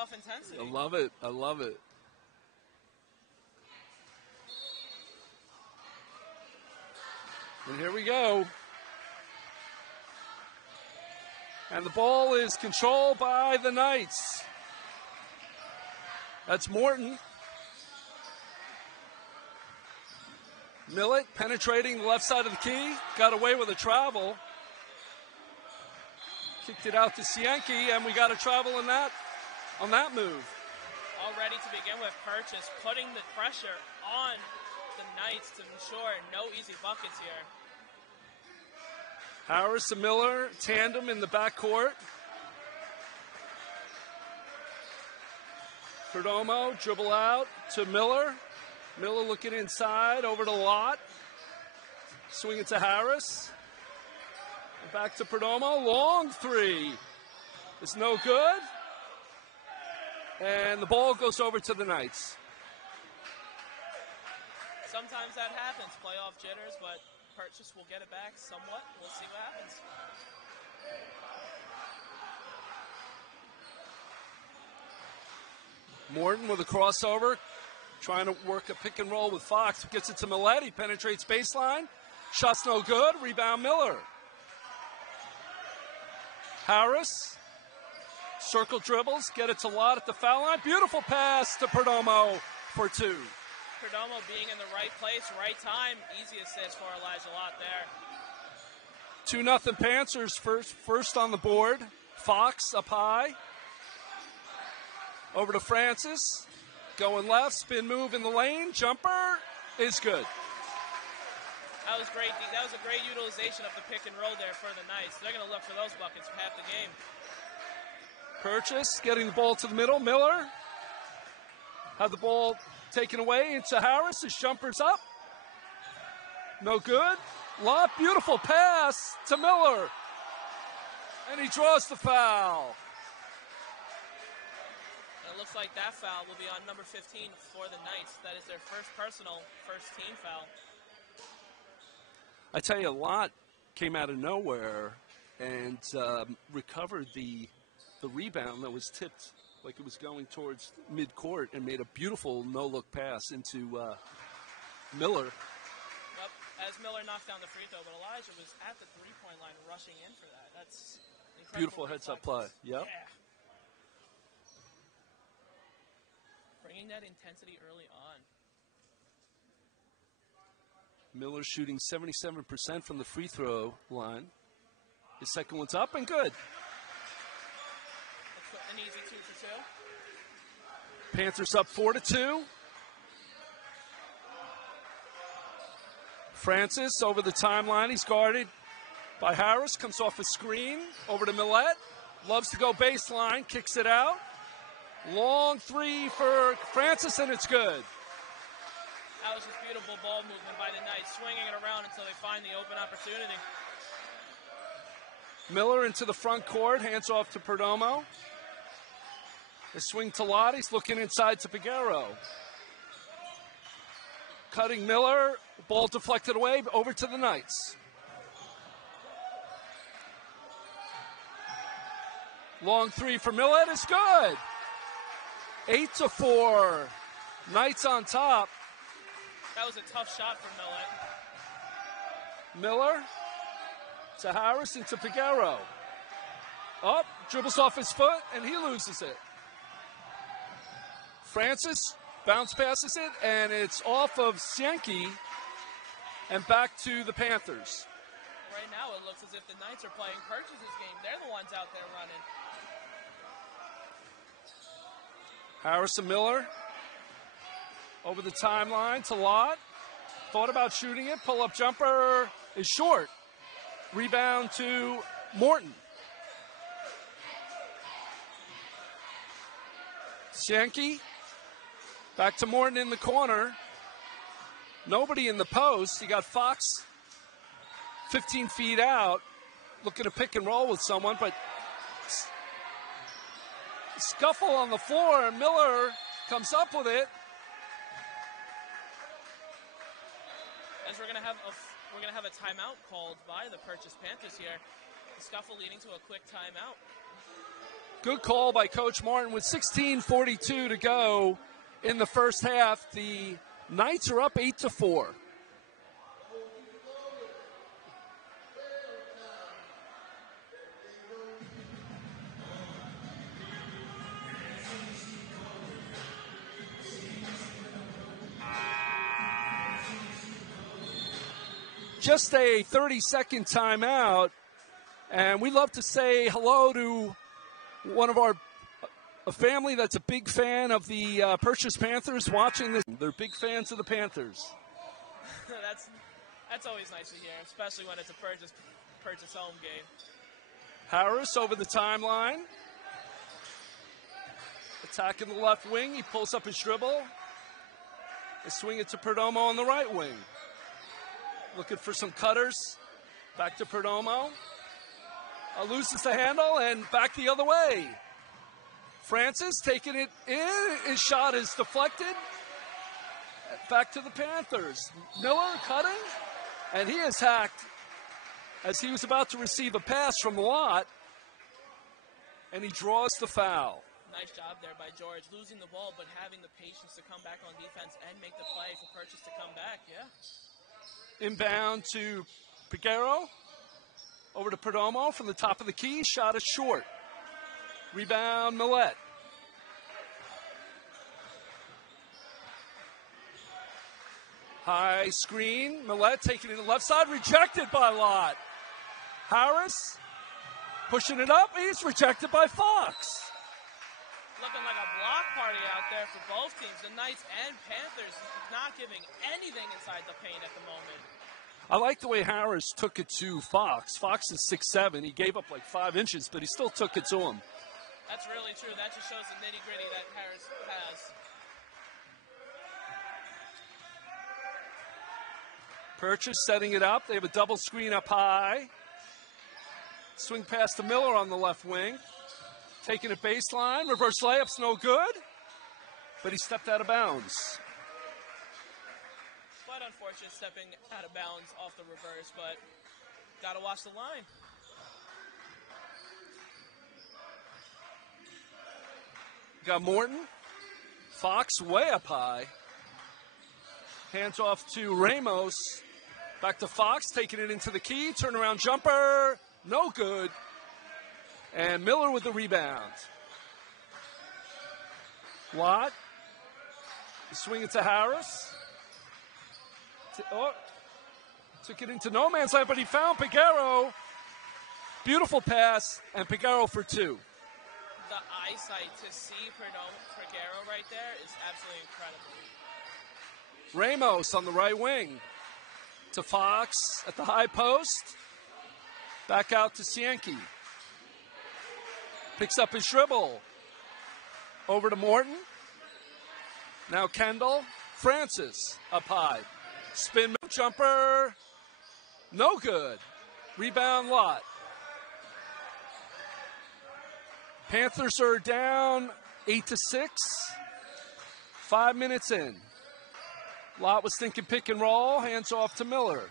Off intensity. I love it. I love it. And here we go. And the ball is controlled by the Knights. That's Morton. Millett penetrating the left side of the key. Got away with a travel. Kicked it out to Sienke, and we got a travel on that move. Already to begin with, Purchase putting the pressure on the Knights to ensure no easy buckets here. Harris and Miller, tandem in the backcourt. Perdomo, dribble out to Miller. Miller looking inside, over to Lott. Swing it to Harris. Back to Perdomo, long three. It's no good. And the ball goes over to the Knights. Sometimes that happens, playoff jitters, but Purchase will get it back somewhat. We'll see what happens. Morton with a crossover, trying to work a pick and roll with Fox. Gets it to Millett. He penetrates baseline. Shot's no good. Rebound Miller. Harris. Circle dribbles. Get it to Lott at the foul line. Beautiful pass to Perdomo for two. Perdomo being in the right place, right time. Easy assist for Elijah Lott there. 2-0 Panthers first on the board. Fox up high. Over to Francis. Going left, spin move in the lane. Jumper is good. That was great. That was a great utilization of the pick and roll there for the Knights. They're going to look for those buckets for half the game. Purchase getting the ball to the middle. Miller had the ball taken away into Harris. His jumper's up. No good. Lott, beautiful pass to Miller. And he draws the foul. It looks like that foul will be on number 15 for the Knights. That is their first personal, first team foul. I tell you, Lott came out of nowhere and recovered the rebound that was tipped like it was going towards midcourt and made a beautiful no-look pass into Miller. Yep, as Miller knocked down the free throw, but Elijah was at the three-point line rushing in for that. That's incredible. Beautiful heads-up play. Yep. Yeah. Bringing that intensity early on. Miller shooting 77% from the free throw line. His second one's up and good. An easy 2 for 2. Panthers up 4-2. Francis over the timeline. He's guarded by Harris. Comes off a screen. Over to Millett. Loves to go baseline. Kicks it out. Long three for Francis, and it's good. That was just beautiful ball movement by the Knights, swinging it around until they find the open opportunity. Miller into the front court. Hands off to Perdomo. The swing to Lott. He's looking inside to Figueroa. Cutting Miller. Ball deflected away. Over to the Knights. Long three for Millett is good. 8-4. Knights on top. That was a tough shot for Millett. Miller to Harris and to Figueroa. Up, dribbles off his foot, and he loses it. Francis bounce passes it, and it's off of Sienke and back to the Panthers. Right now it looks as if the Knights are playing Purchase's game. They're the ones out there running. Harris and Miller over the timeline to Lott. Thought about shooting it. Pull-up jumper is short. Rebound to Morton. Sienke. Back to Morton in the corner. Nobody in the post. You got Fox 15 feet out. Looking to pick and roll with someone, but scuffle on the floor, and Miller comes up with it. As we're gonna have a timeout called by the Purchase Panthers here. The scuffle leading to a quick timeout. Good call by Coach Martin with 16:42 to go in the first half. The Knights are up 8-4. Just a 30-second timeout, and we love to say hello to a family that's a big fan of the Purchase Panthers watching this. They're big fans of the Panthers. That's always nice to hear, especially when it's a purchase home game. Harris over the timeline. Attacking the left wing. He pulls up his dribble. They swing it to Perdomo on the right wing. Looking for some cutters. Back to Perdomo. Loses the handle and back the other way. Francis taking it in. His shot is deflected. Back to the Panthers. Miller cutting. And he is hacked as he was about to receive a pass from Lott. And he draws the foul. Nice job there by George. Losing the ball, but having the patience to come back on defense and make the play for Purchase to come back. Yeah. Inbound to Piguero. Over to Perdomo from the top of the key. Shot is short. Rebound, Millette. High screen. Millette taking it to the left side. Rejected by Lott. Harris pushing it up. He's rejected by Fox. Looking like a block party out there for both teams. The Knights and Panthers not giving anything inside the paint at the moment. I like the way Harris took it to Fox. Fox is 6'7". He gave up like 5 inches, but he still took it to him. That's really true. That just shows the nitty-gritty that Harris has. Purchase setting it up. They have a double screen up high. Swing pass to Miller on the left wing. Taking it baseline. Reverse layup's no good. But he stepped out of bounds. Quite unfortunate stepping out of bounds off the reverse, but got to watch the line. Got Morton. Fox way up high. Hands off to Ramos. Back to Fox, taking it into the key. Turnaround jumper. No good. And Miller with the rebound. Lott. Swing it to Harris. Took it into no man's land, but he found Piguero. Beautiful pass, and Piguero for 2. The eyesight to see Piguero right there is absolutely incredible. Ramos on the right wing. To Fox at the high post. Back out to Cienki. Picks up his dribble. Over to Morton. Now Kendall. Francis up high. Spin jumper. No good. Rebound Lott. Panthers are down 8-6. 5 minutes in. Lott was thinking pick and roll. Hands off to Miller.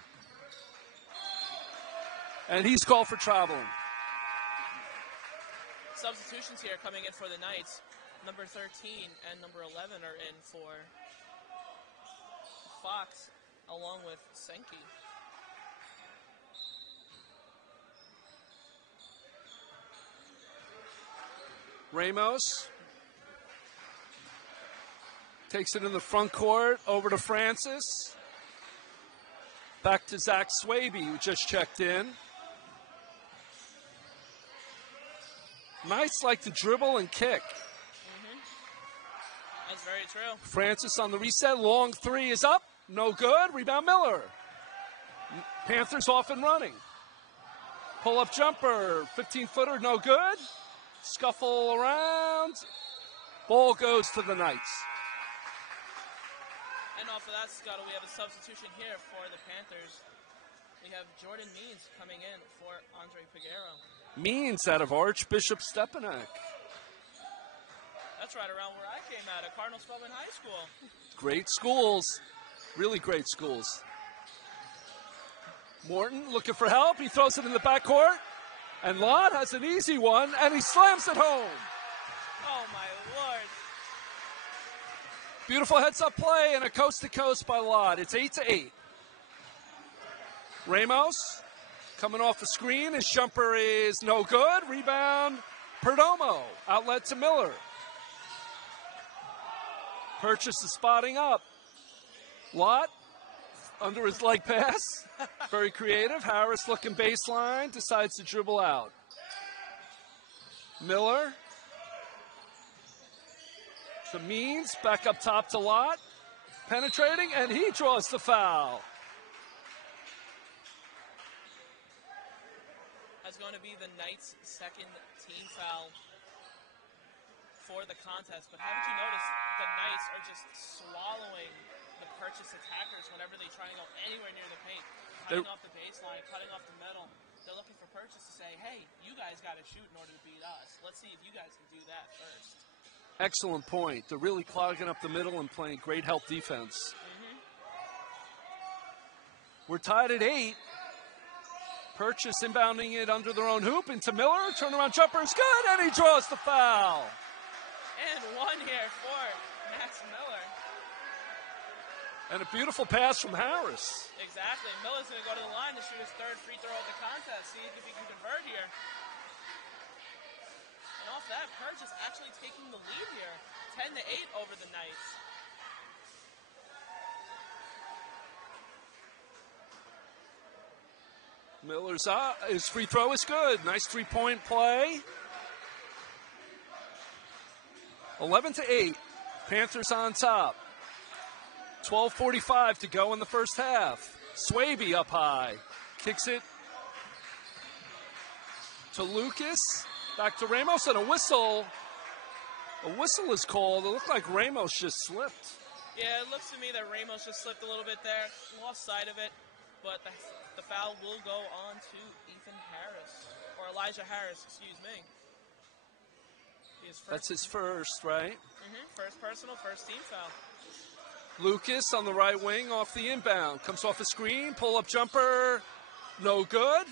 And he's called for traveling. Substitutions here coming in for the Knights. Number 13 and number 11 are in for Fox, along with Senki. Ramos takes it in the front court, over to Francis. Back to Zach Swaby, who just checked in. Knights like to dribble and kick. That's very true. Francis on the reset. Long 3 is up. No good. Rebound Miller. Panthers off and running. Pull-up jumper. 15-footer. No good. Scuffle around. Ball goes to the Knights. And off of that, Scuttle, we have a substitution here for the Panthers. We have Jordan Means coming in for Andre Piguero. Means out of Archbishop Stepanak. That's right around where I came out, at Cardinal Spelman High School. Great schools. Really great schools. Morton looking for help. He throws it in the backcourt. And Lott has an easy one, and he slams it home. Oh, my Lord. Beautiful heads-up play and a coast-to-coast by Lott. It's 8-8. Ramos coming off the screen. His jumper is no good. Rebound, Perdomo. Outlet to Miller. Purchase is spotting up. Lott under his leg pass. Very creative. Harris looking baseline. Decides to dribble out. Miller. To Means. Back up top to Lott. Penetrating, and he draws the foul. That's going to be the Knights' second team foul for the contest. But haven't you noticed the Knights are just swallowing the Purchase attackers whenever they try and go anywhere near the paint, cutting off the baseline, cutting off the middle. They're looking for Purchase to say, hey, you guys got to shoot in order to beat us. Let's see if you guys can do that first. Excellent point. They're really clogging up the middle and playing great help defense. We're tied at 8. Purchase inbounding it under their own hoop into Miller. Turnaround jumper is good, and he draws the foul. And one here for Max Miller. And a beautiful pass from Harris. Exactly. Miller's going to go to the line to shoot his third free throw of the contest. See if he can convert here. And off that, Purchase actually taking the lead here. 10-8 over the Knights. Miller's his free throw is good. Nice three-point play. 11-8. Panthers on top. 12:45 to go in the first half. Swaby up high. Kicks it to Lucas. Back to Ramos, and a whistle. A whistle is called. It looked like Ramos just slipped. Yeah, it looks to me that Ramos just slipped a little bit there. Lost sight of it. But the foul will go on to Ethan Harris. Or Elijah Harris, excuse me. That's his first, right? First personal, first team foul. Lucas on the right wing off the inbound. Comes off the screen, pull-up jumper, no good.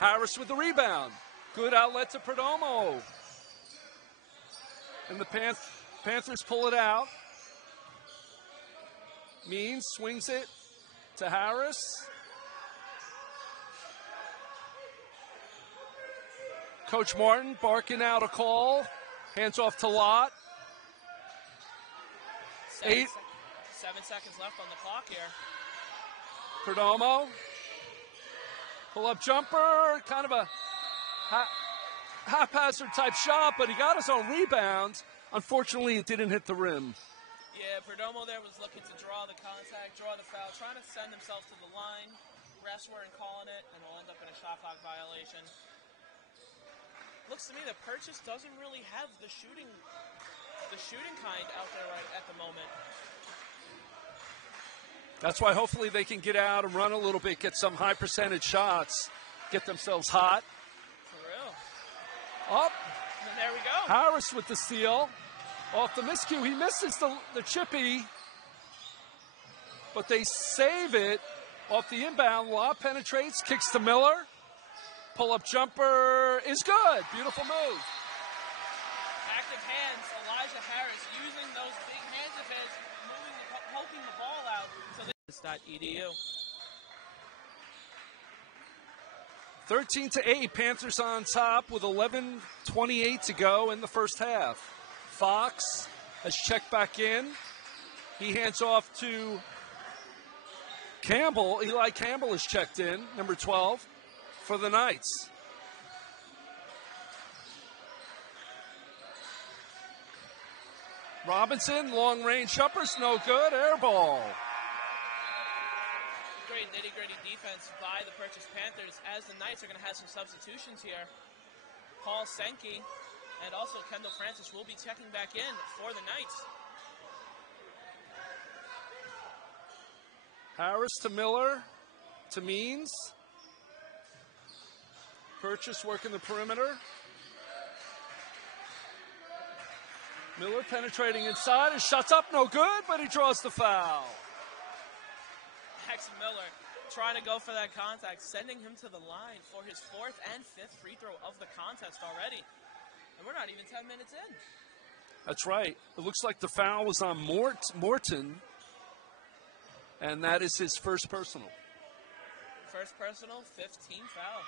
Harris with the rebound. Good outlet to Perdomo. And the Panthers pull it out. Means swings it to Harris. Coach Martin barking out a call. Hands off to Lott. 7 seconds left on the clock here. Perdomo. Pull-up jumper. Kind of a haphazard type shot, but he got his own rebound. Unfortunately, it didn't hit the rim. Yeah, Perdomo there was looking to draw the contact, draw the foul, trying to send himself to the line. Refs weren't calling it, and we'll end up in a shot clock violation. Looks to me that Purchase doesn't really have the shooting kind out there right at the moment. That's why hopefully they can get out and run a little bit, get some high percentage shots, get themselves hot. For real. Up. And there we go. Harris with the steal. Off the miscue. He misses the chippy, but they save it off the inbound. Lott penetrates, kicks to Miller. Pull-up jumper is good. Beautiful move. Active hands. Elijah Harris using those big hands of his, poking the ball out. So this.edu. 13-8. Panthers on top with 11:28 to go in the first half. Fox has checked back in. He hands off to Campbell. Eli Campbell is checked in, number 12, for the Knights. Robinson, long-range jumpers, no good. Air ball. Great nitty-gritty defense by the Purchase Panthers as the Knights are going to have some substitutions here. Paul Senke and also Kendall Francis will be checking back in for the Knights. Harris to Miller to Means. Purchase working the perimeter. Miller penetrating inside. His shot's up, no good, but he draws the foul. Max Miller trying to go for that contact, sending him to the line for his 4th and 5th free throw of the contest already. And we're not even 10 minutes in. That's right. It looks like the foul was on Morton, and that is his first personal. First personal, 5th team foul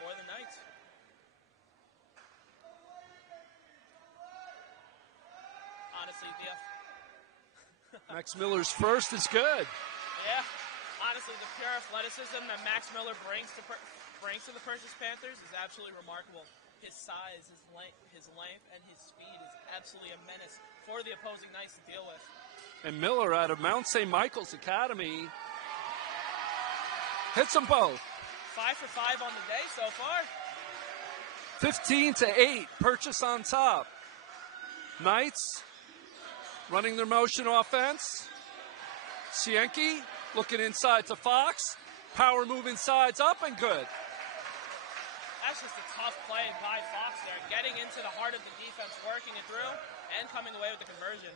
for the Knights. Honestly, Max Miller's first is good. Yeah, honestly, the pure athleticism that Max Miller brings to the Purchase Panthers is absolutely remarkable. His size, his length, and his speed is absolutely a menace for the opposing Knights to deal with. And Miller out of Mount St. Michael's Academy hits them both. 5 for 5 on the day so far. 15-8, Purchase on top. Knights running their motion offense. Sienke looking inside to Fox. Power move inside's up and good. That's just a tough play by Fox there. Getting into the heart of the defense, working it through, and coming away with the conversion.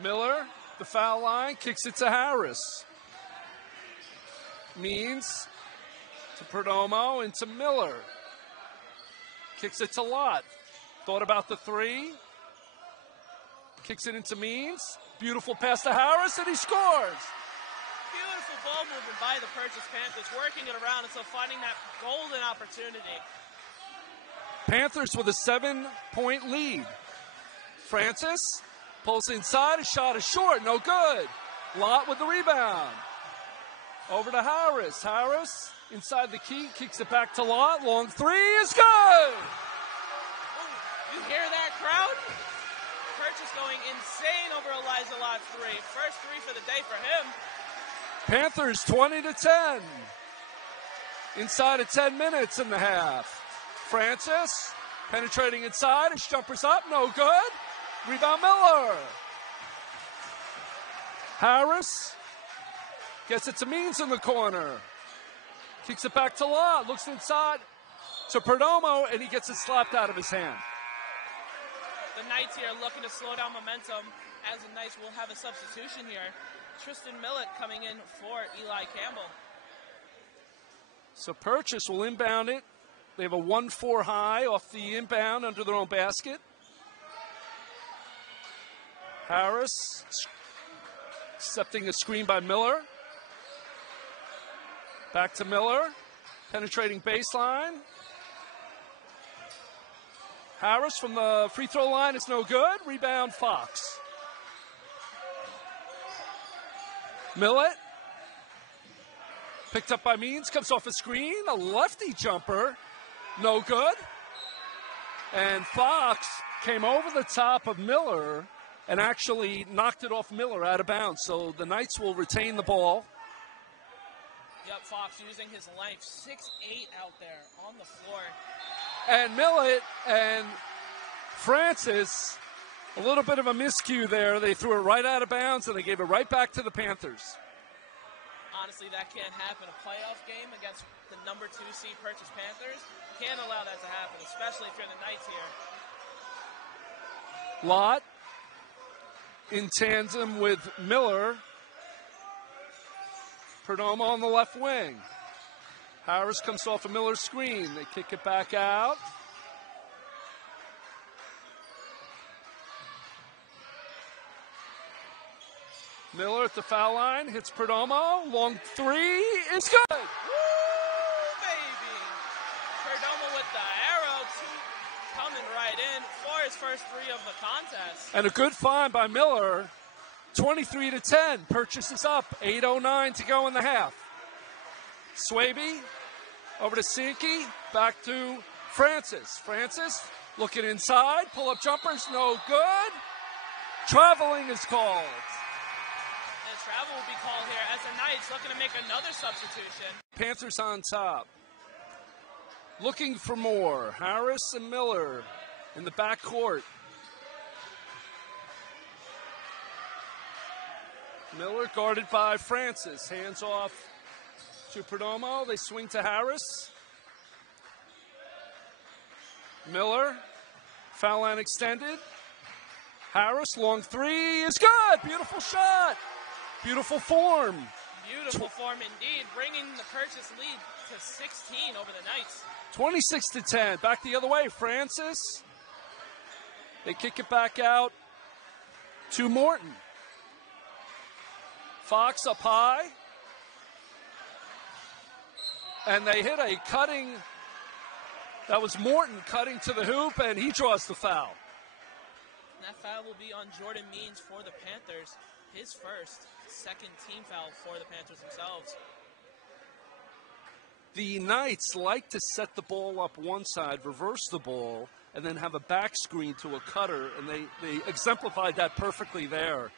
Miller, the foul line, kicks it to Harris. Means to Perdomo into Miller. Kicks it to Lott. Thought about the 3. Kicks it into Means. Beautiful pass to Harris, and he scores. Beautiful ball movement by the Purchase Panthers, working it around until finding that golden opportunity. Panthers with a 7-point lead. Francis pulls inside, his shot is short, no good. Lott with the rebound. Over to Harris. Harris inside the key, kicks it back to Lott. Long 3 is good. Ooh, you hear that crowd? Purchase going insane over Elijah Lott's 3. First 3 for the day for him. Panthers 20-10. Inside of 10 minutes in the half. Francis penetrating inside. His jumper's up. No good. Rebound Miller. Harris gets it to Means in the corner. Kicks it back to Lott. Looks inside to Perdomo, and he gets it slapped out of his hand. The Knights here looking to slow down momentum, as the Knights will have a substitution here. Tristan Millett coming in for Eli Campbell. So Purchase will inbound it. They have a 1-4 high off the inbound under their own basket. Harris accepting a screen by Miller. Back to Miller. Penetrating baseline. Harris from the free throw line is no good. Rebound Fox. Millett. Picked up by Means. Comes off a screen. A lefty jumper. No good. And Fox came over the top of Miller and actually knocked it off Miller out of bounds. So the Knights will retain the ball. Yep, Fox using his length. 6'8" out there on the floor. And Millett and Francis, a little bit of a miscue there. They threw it right out of bounds, and they gave it right back to the Panthers. Honestly, that can't happen. A playoff game against the number 2 seed Purchase Panthers, can't allow that to happen, especially if you're the Knights here. Lott in tandem with Miller. Perdomo on the left wing. Harris comes off a Miller screen. They kick it back out. Miller at the foul line, hits Perdomo. Long 3 is good. Woo, baby. Perdomo with the arrow, coming right in for his first 3 of the contest. And a good find by Miller. 23-10. Purchase is up. 8:09 to go in the half. Swaby over to Sienke. Back to Francis. Francis looking inside. Pull-up jumpers, no good. Traveling is called. And travel will be called here as the Knights looking to make another substitution. Panthers on top. Looking for more. Harris and Miller in the backcourt. Miller guarded by Francis. Hands off to Perdomo. They swing to Harris. Miller. Foul line extended. Harris, long 3 is good. Beautiful shot. Beautiful form. Beautiful form indeed, bringing the Purchase lead to 16 over the Knights. 26-10. Back the other way. Francis. They kick it back out to Morton. Fox up high. And they hit a cutting. That was Morton cutting to the hoop, and he draws the foul. And that foul will be on Jordan Means for the Panthers. His second team foul for the Panthers themselves. The Knights like to set the ball up one side, reverse the ball, and then have a back screen to a cutter, and they exemplified that perfectly there.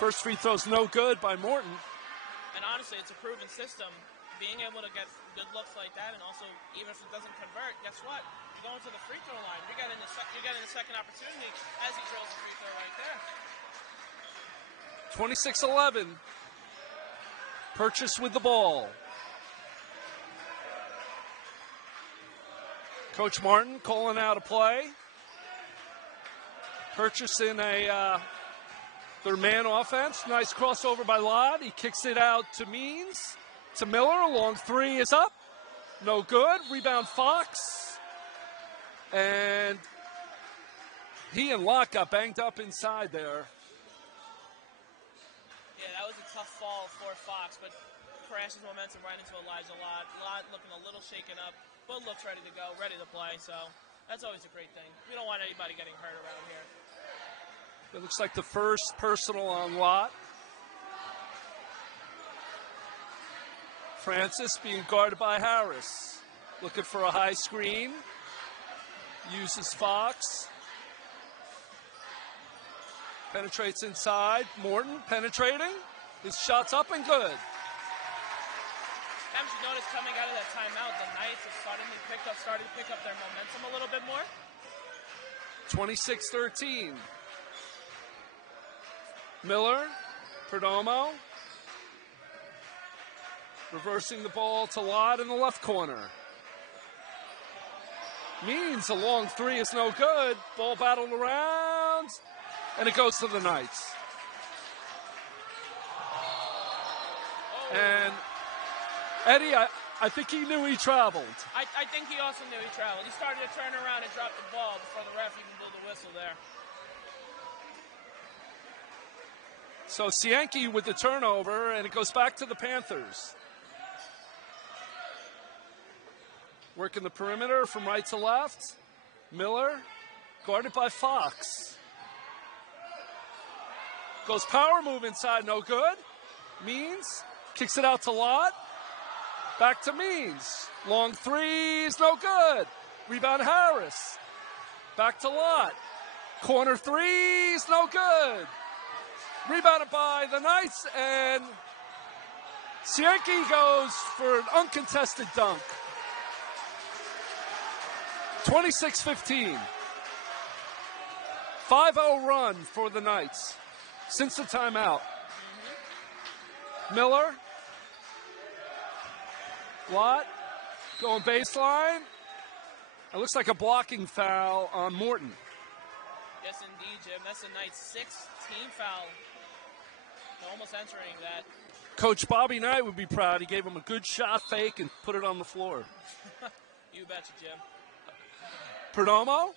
First free throw's no good by Morton. And honestly, it's a proven system. Being able to get good looks like that, and also, even if it doesn't convert, guess what? You're going to the free throw line. You're getting a second opportunity as he drills the free throw right there. 26-11. Purchase with the ball. Coach Martin calling out a play. Purchase in their man offense. Nice crossover by Lott. He kicks it out to Means. To Miller. Long three is up. No good. Rebound Fox. And he and Lott got banged up inside there. Yeah, that was a tough fall for Fox, but crashes momentum right into Elijah Lott. Lott looking a little shaken up, but looks ready to go, ready to play. So that's always a great thing. We don't want anybody getting hurt around here. It looks like the first personal on Lott. Francis being guarded by Harris. Looking for a high screen. Uses Fox. Penetrates inside. Morton penetrating. His shot's up and good. Haven't you noticed coming out of that timeout, the Knights are starting to pick up their momentum a little bit more? 26-13. Miller, Perdomo. Reversing the ball to Lott in the left corner. Means a long three is no good. Ball battled around, and it goes to the Knights. And Eddie, I think he knew he traveled. I think he also knew he traveled. He started to turn around and drop the ball before the ref even blew the whistle there. So Cienki with the turnover, and it goes back to the Panthers. Working the perimeter from right to left. Miller, guarded by Fox. Goes power move inside, no good. Means, kicks it out to Lott. Back to Means. Long threes, no good. Rebound Harris. Back to Lott. Corner threes, no good. Rebounded by the Knights, and Cienki goes for an uncontested dunk. 26-15. 5-0 run for the Knights since the timeout. Miller. Lott going baseline. It looks like a blocking foul on Morton. Yes, indeed, Jim. That's the Knights' sixth team foul. They're almost entering that. Coach Bobby Knight would be proud. He gave him a good shot fake and put it on the floor. You betcha, Jim. Perdomo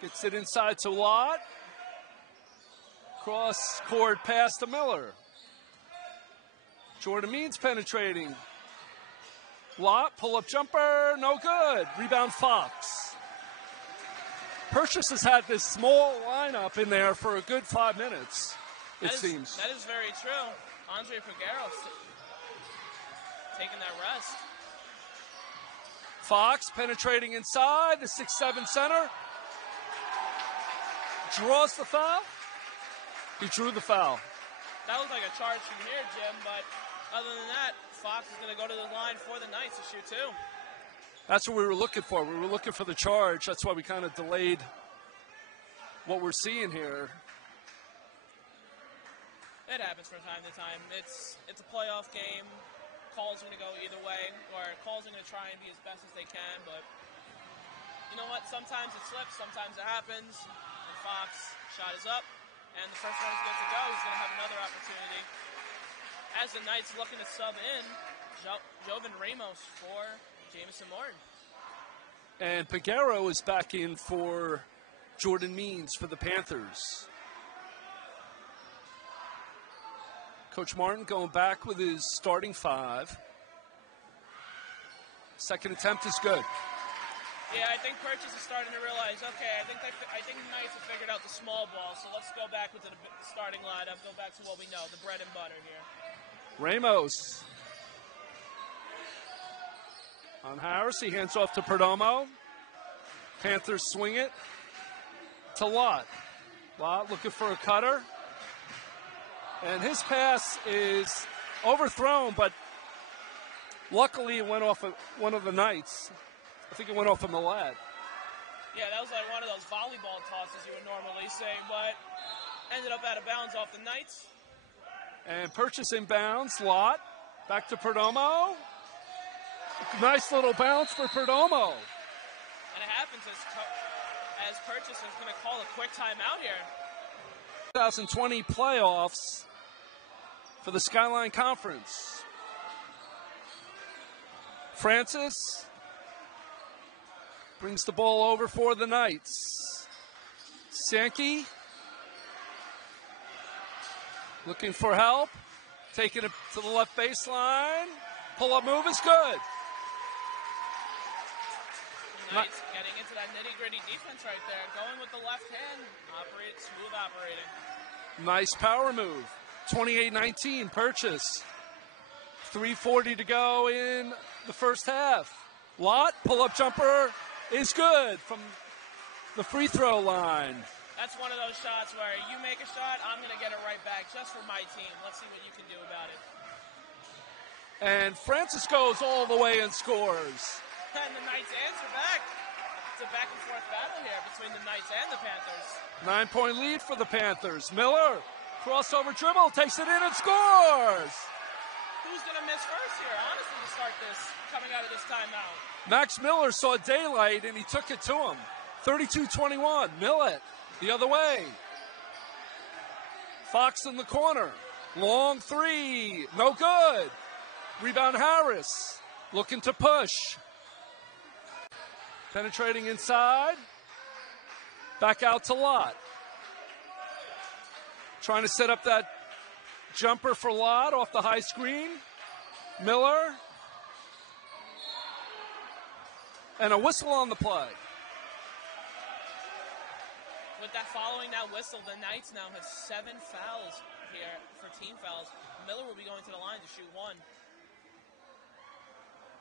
gets it inside to Lott. Cross court pass to Miller. Jordan Means penetrating. Lott, pull-up jumper, no good. Rebound Fox. Purchase has had this small lineup in there for a good 5 minutes, it seems. That is very true. Andre Figueroa taking that rest. Fox penetrating inside, the 6'7" center. Draws the foul. He drew the foul. That looked like a charge from here, Jim, but other than that, Fox is going to go to the line for the Knights to shoot too. That's what we were looking for. We were looking for the charge. That's why we kind of delayed what we're seeing here. It happens from time to time. It's a playoff game. Calls are going to go either way, or calls are going to try and be as best as they can, but you know what? Sometimes it slips, sometimes it happens. And Fox, shot is up, And the first runner's good to go. He's going to have another opportunity. As the Knights looking to sub in, Jovan Ramos for Jamison Morton. And Peguero is back in for Jordan Means for the Panthers. Coach Martin going back with his starting 5. Second attempt is good. Yeah, I think Purchase is starting to realize, okay, I think the Knights have figured out the small ball, so let's go back with the starting lineup, go back to what we know, the bread and butter here. Ramos. On Harris, he hands off to Perdomo. Panthers swing it to Lott. Lott looking for a cutter. And his pass is overthrown, but luckily it went off of one of the Knights. I think it went off of Millett. Yeah, that was like one of those volleyball tosses you would normally say, but ended up out of bounds off the Knights. And Purchase inbounds. Lott back to Perdomo. Nice little bounce for Perdomo. And it happens as Purchase is going to call a quick timeout here. 2020 playoffs for the Skyline Conference. Francis brings the ball over for the Knights. Sankey looking for help. Taking it to the left baseline. Pull-up move is good. Knights getting into that nitty-gritty defense right there. Going with the left hand. Smooth operating. Nice power move. 28-19, Purchase. 3:40 to go in the first half. Lott, pull-up jumper is good from the free throw line. That's one of those shots where you make a shot, I'm going to get it right back just for my team. Let's see what you can do about it. And Francis goes all the way and scores. And the Knights answer back. It's a back and forth battle here between the Knights and the Panthers. 9-point lead for the Panthers. Miller, crossover dribble, takes it in and scores. Who's going to miss first here, honestly, to start this, coming out of this timeout? Max Miller saw daylight and he took it to him. 32-21, Millett the other way. Fox in the corner. Long three, no good. Rebound Harris, looking to push. Penetrating inside. Back out to Lott. Trying to set up that jumper for Lott off the high screen. Miller. And a whistle on the play. With that following that whistle, the Knights now have 7 fouls here for team fouls. Miller will be going to the line to shoot 1.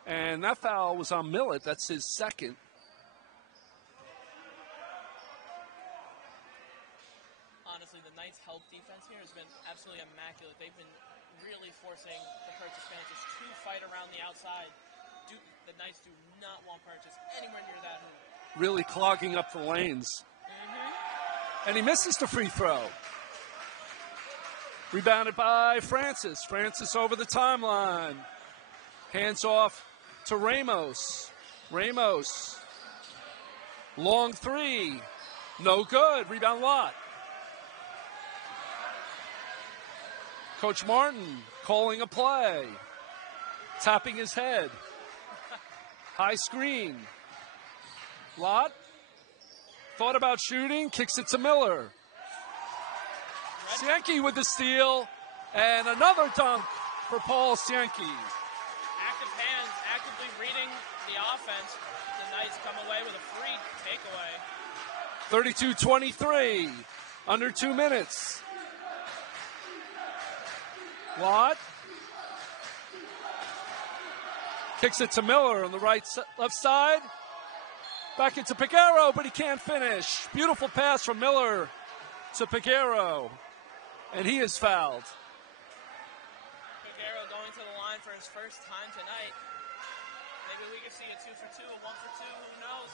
And that foul was on Millett. That's his second. Honestly, the Knights' help defense here has been absolutely immaculate. They've been really forcing the Purchase Panthers to fight around the outside. The Knights do not want Purchase anywhere near that hoop. Really clogging up the lanes. And he misses the free throw. Rebounded by Francis. Francis over the timeline. Hands off to Ramos. Ramos. Long three. No good. Rebound Lott. Coach Martin calling a play. Tapping his head. High screen. Lott thought about shooting, kicks it to Miller. Sienke with the steal, and another dunk for Paul Sienke. Active hands, actively reading the offense. The Knights come away with a free takeaway. 32-23, under 2 minutes. Lott kicks it to Miller on the left side. Back into Peguero, but he can't finish. Beautiful pass from Miller to Peguero, and he is fouled. Peguero going to the line for his first time tonight. Maybe we can see a 2 for 2, a 1 for 2, who knows?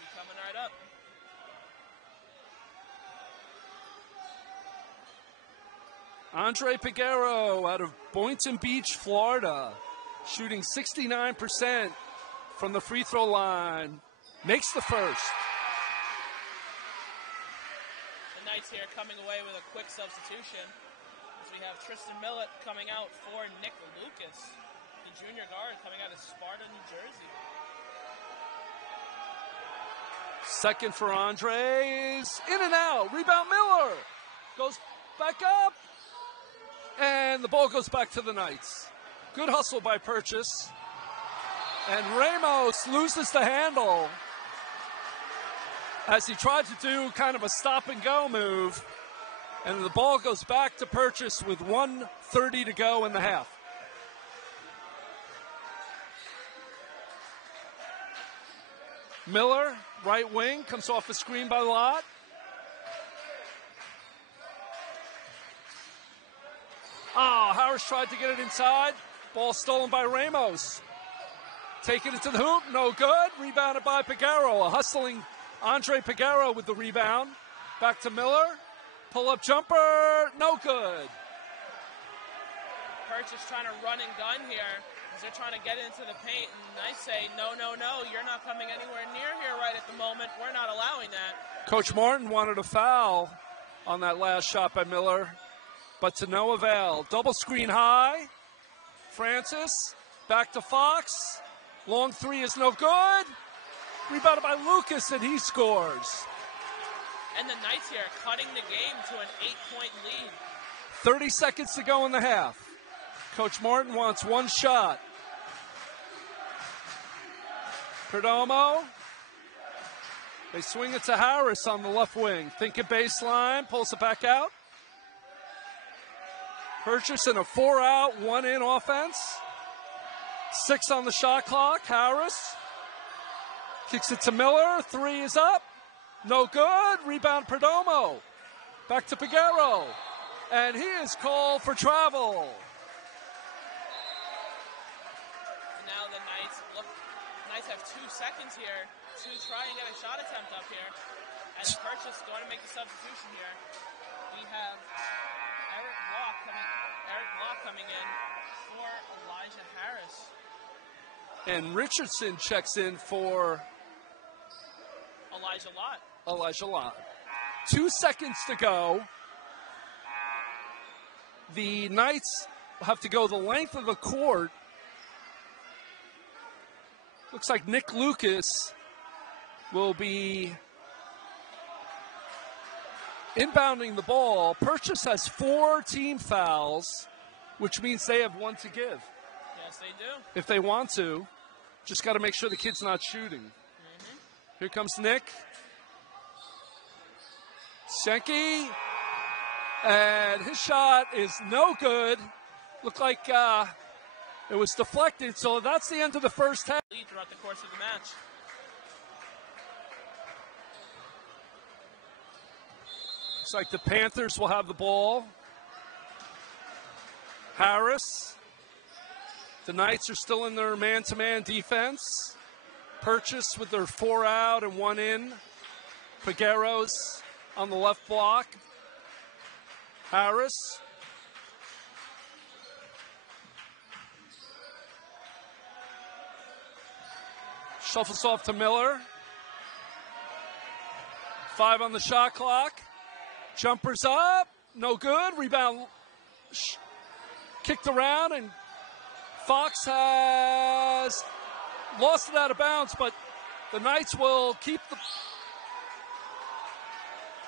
He's coming right up. Andre Peguero out of Boynton Beach, Florida, shooting 69% from the free throw line. Makes the first. The Knights here coming away with a quick substitution. As we have Tristan Millett coming out for Nick Lucas, the junior guard coming out of Sparta, New Jersey. Second for Andres. In and out. Rebound Miller. Goes back up. And the ball goes back to the Knights. Good hustle by Purchase. And Ramos loses the handle as he tried to do kind of a stop-and-go move. And the ball goes back to Purchase with 1:30 to go in the half. Miller, right wing, comes off the screen by Lott. Harris tried to get it inside. Ball stolen by Ramos. Taking it to the hoop, no good. Rebounded by Pagaro. A hustling Andre Pagaro with the rebound. Back to Miller. Pull-up jumper, no good. Purchase trying to run and gun here as they're trying to get into the paint. And I say, no, you're not coming anywhere near here right at the moment. We're not allowing that. Coach Martin wanted a foul on that last shot by Miller, but to no avail. Double screen high. Francis, back to Fox. Long three is no good. Rebounded by Lucas, and he scores. And the Knights here cutting the game to an 8-point lead. 30 seconds to go in the half. Coach Martin wants one shot. Perdomo. They swing it to Harris on the left wing. Thinking baseline, pulls it back out. Purchase in a 4-out, 1-in offense. 6 on the shot clock. Harris kicks it to Miller. 3 is up. No good. Rebound Perdomo. Back to Pagaro. And he is called for travel. Now the Knights have 2 seconds here to try and get a shot attempt up here. And Purchase going to make the substitution here. We have Eric Block coming in for Elijah Harris. And Richardson checks in for Elijah Lott. 2 seconds to go. The Knights have to go the length of the court. Looks like Nick Lucas will be inbounding the ball. Purchase has 4 team fouls, which means they have 1 to give. Yes, they do. If they want to. Just got to make sure the kid's not shooting. Mm-hmm. Here comes Nick. Schenke. And his shot is no good. Looked like it was deflected, so that's the end of the first half. Lead throughout the course of the match. Looks like the Panthers will have the ball. Harris. The Knights are still in their man-to-man defense. Purchase with their 4-out and 1-in. Figuero's on the left block. Harris. Shuffles off to Miller. 5 on the shot clock. Jumpers up. No good. Rebound kicked around, and Fox has lost it out of bounds, but the Knights will keep the,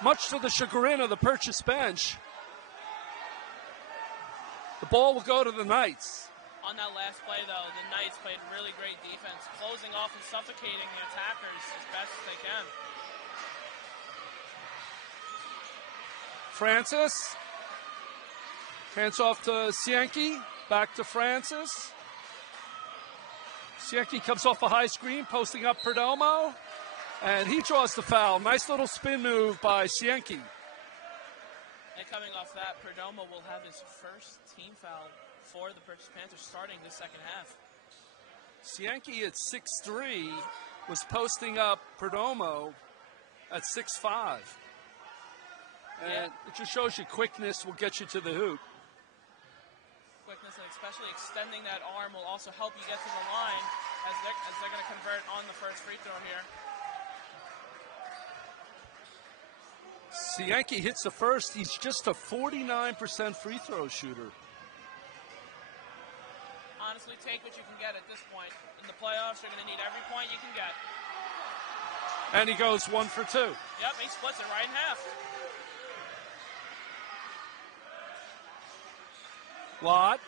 much to the chagrin of the Purchase bench. The ball will go to the Knights. On that last play, though, the Knights played really great defense, closing off and suffocating the attackers as best as they can. Francis. Hands off to Sienke. Back to Francis. Sienke comes off a high screen, posting up Perdomo. And he draws the foul. Nice little spin move by Sienke. And coming off that, Perdomo will have his first team foul for the Purchase Panthers starting the second half. Sienke at 6'3" was posting up Perdomo at 6'5". And it just shows you quickness will get you to the hoop. Quickness and especially extending that arm will also help you get to the line as they're going to convert on the first free throw here. Cienki hits the first. He's just a 49% free throw shooter. Honestly, take what you can get at this point. In the playoffs, you're going to need every point you can get. And he goes 1 for 2. Yep, he splits it right in half. Lott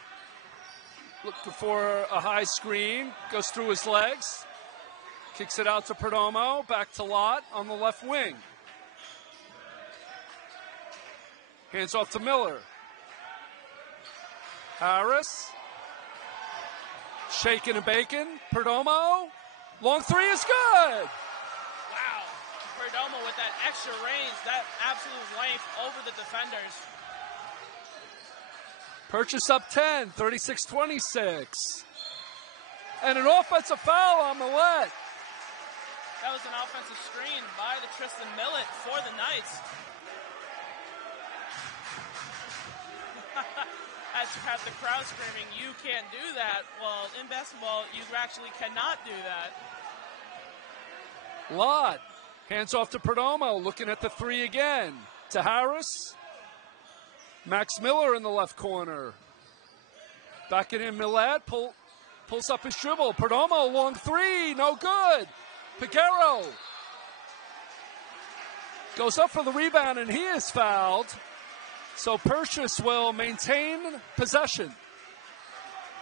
looking for a high screen. Goes through his legs. Kicks it out to Perdomo. Back to Lott on the left wing. Hands off to Miller. Harris. Shaking and baking. Perdomo. Long three is good. Wow. Perdomo with that extra range, that absolute length over the defenders. Purchase up 10, 36-26. And an offensive foul on Millett. That was an offensive screen by the Tristan Millett for the Knights. As you have the crowd screaming, you can't do that. Well, in basketball, you actually cannot do that. Lott, hands off to Perdomo, looking at the three again. To Harris. Max Miller in the left corner. Back it in, Millett pulls up his dribble. Perdomo, long three, no good. Piguero goes up for the rebound, and he is fouled. So Purchase will maintain possession.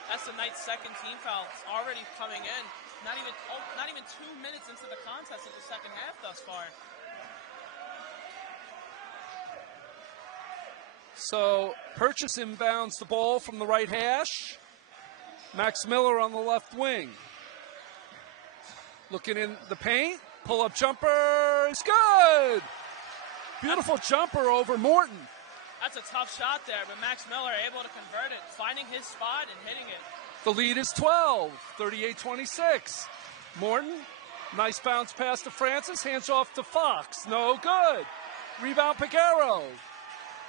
That's the Knights' second team foul. It's already coming in. Not even 2 minutes into the contest of the second half thus far. So Purchase inbounds the ball from the right hash. Max Miller on the left wing. Looking in the paint. Pull-up jumper is good. Beautiful jumper over Morton. That's a tough shot there, but Max Miller able to convert it, finding his spot and hitting it. The lead is 12, 38-26. Morton, nice bounce pass to Francis, hands off to Fox, no good. Rebound Piguero,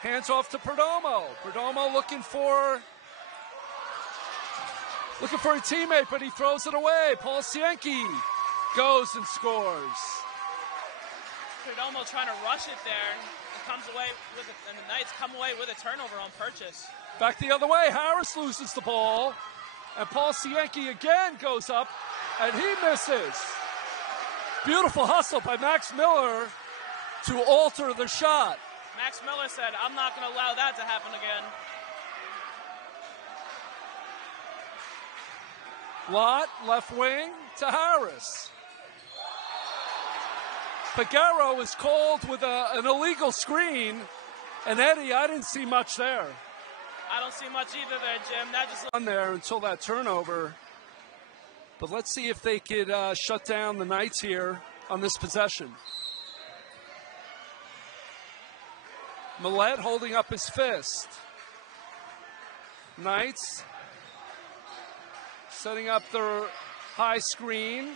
hands off to Perdomo. Perdomo looking for a teammate, but he throws it away. Paul Cienki goes and scores. Perdomo trying to rush it there. Comes away with it, and the Knights come away with a turnover on Purchase. Back the other way, Harris loses the ball, and Paul Cienki again goes up, and he misses. Beautiful hustle by Max Miller to alter the shot. Max Miller said, I'm not going to allow that to happen again. Lott, left wing to Harris. Piguero is called with an illegal screen, and Eddie, I didn't see much there. I don't see much either there, Jim. That just on there until that turnover. But let's see if they could shut down the Knights here on this possession. Millett holding up his fist. Knights setting up their high screen.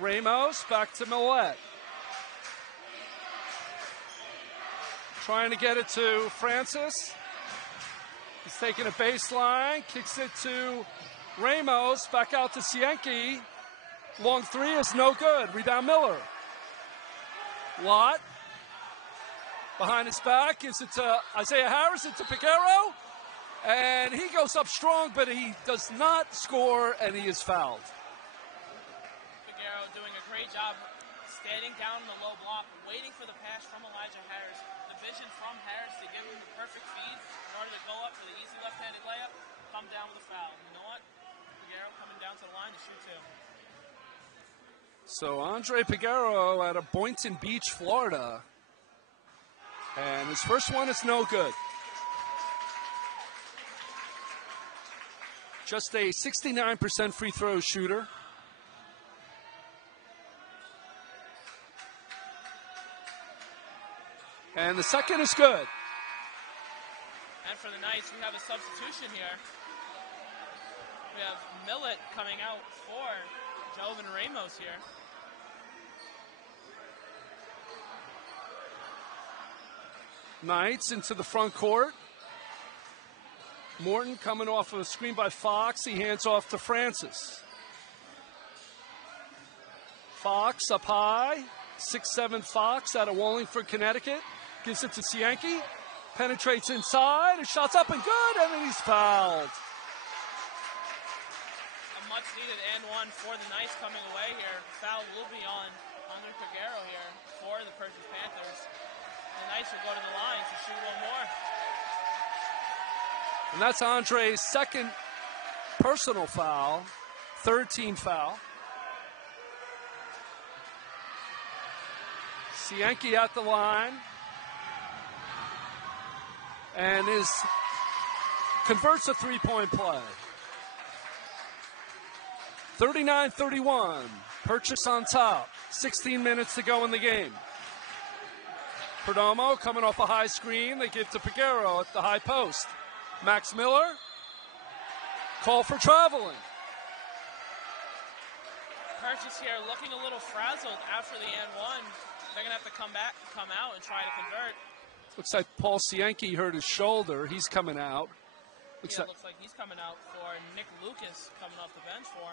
Ramos back to Millett. Trying to get it to Francis. He's taking a baseline, kicks it to Ramos, back out to Cienki. Long three is no good. Rebound Miller. Lott behind his back, gives it to Isaiah Harris, into Piguero. And he goes up strong, but he does not score, and he is fouled. Piguero doing a great job standing down in the low block, waiting for the pass from Elijah Harris. The vision from Harris to give him the perfect feed in order to go up for the easy left-handed layup, come down with a foul. You know what? Piguero coming down to the line to shoot two. So Andre Piguero out of Boynton Beach, Florida. And his first one is no good. Just a 69% free throw shooter. And the second is good. And for the Knights, we have a substitution here. We have Millett coming out for Jovan Ramos here. Knights into the front court. Morton coming off of a screen by Fox. He hands off to Francis. Fox up high. 6'7" Fox out of Wallingford, Connecticut. Gives it to Cienki. Penetrates inside. His shot's up and good, and then he's fouled. A much-needed and one for the Knights coming away here. Foul will be on Andre Peguero here for the Purchase Panthers. The Knights will go to the line to shoot one more. And that's Andre's second personal foul, third team foul. Cienki at the line. And converts a three-point play. 39-31. Purchase on top. 16 minutes to go in the game. Perdomo coming off a high screen. They give to Peguero at the high post. Max Miller. Call for traveling. Purchase here looking a little frazzled after the and one. They're going to have to come out and try to convert. Looks like Paul Cienki hurt his shoulder. He's coming out. Looks like he's coming out for Nick Lucas coming off the bench for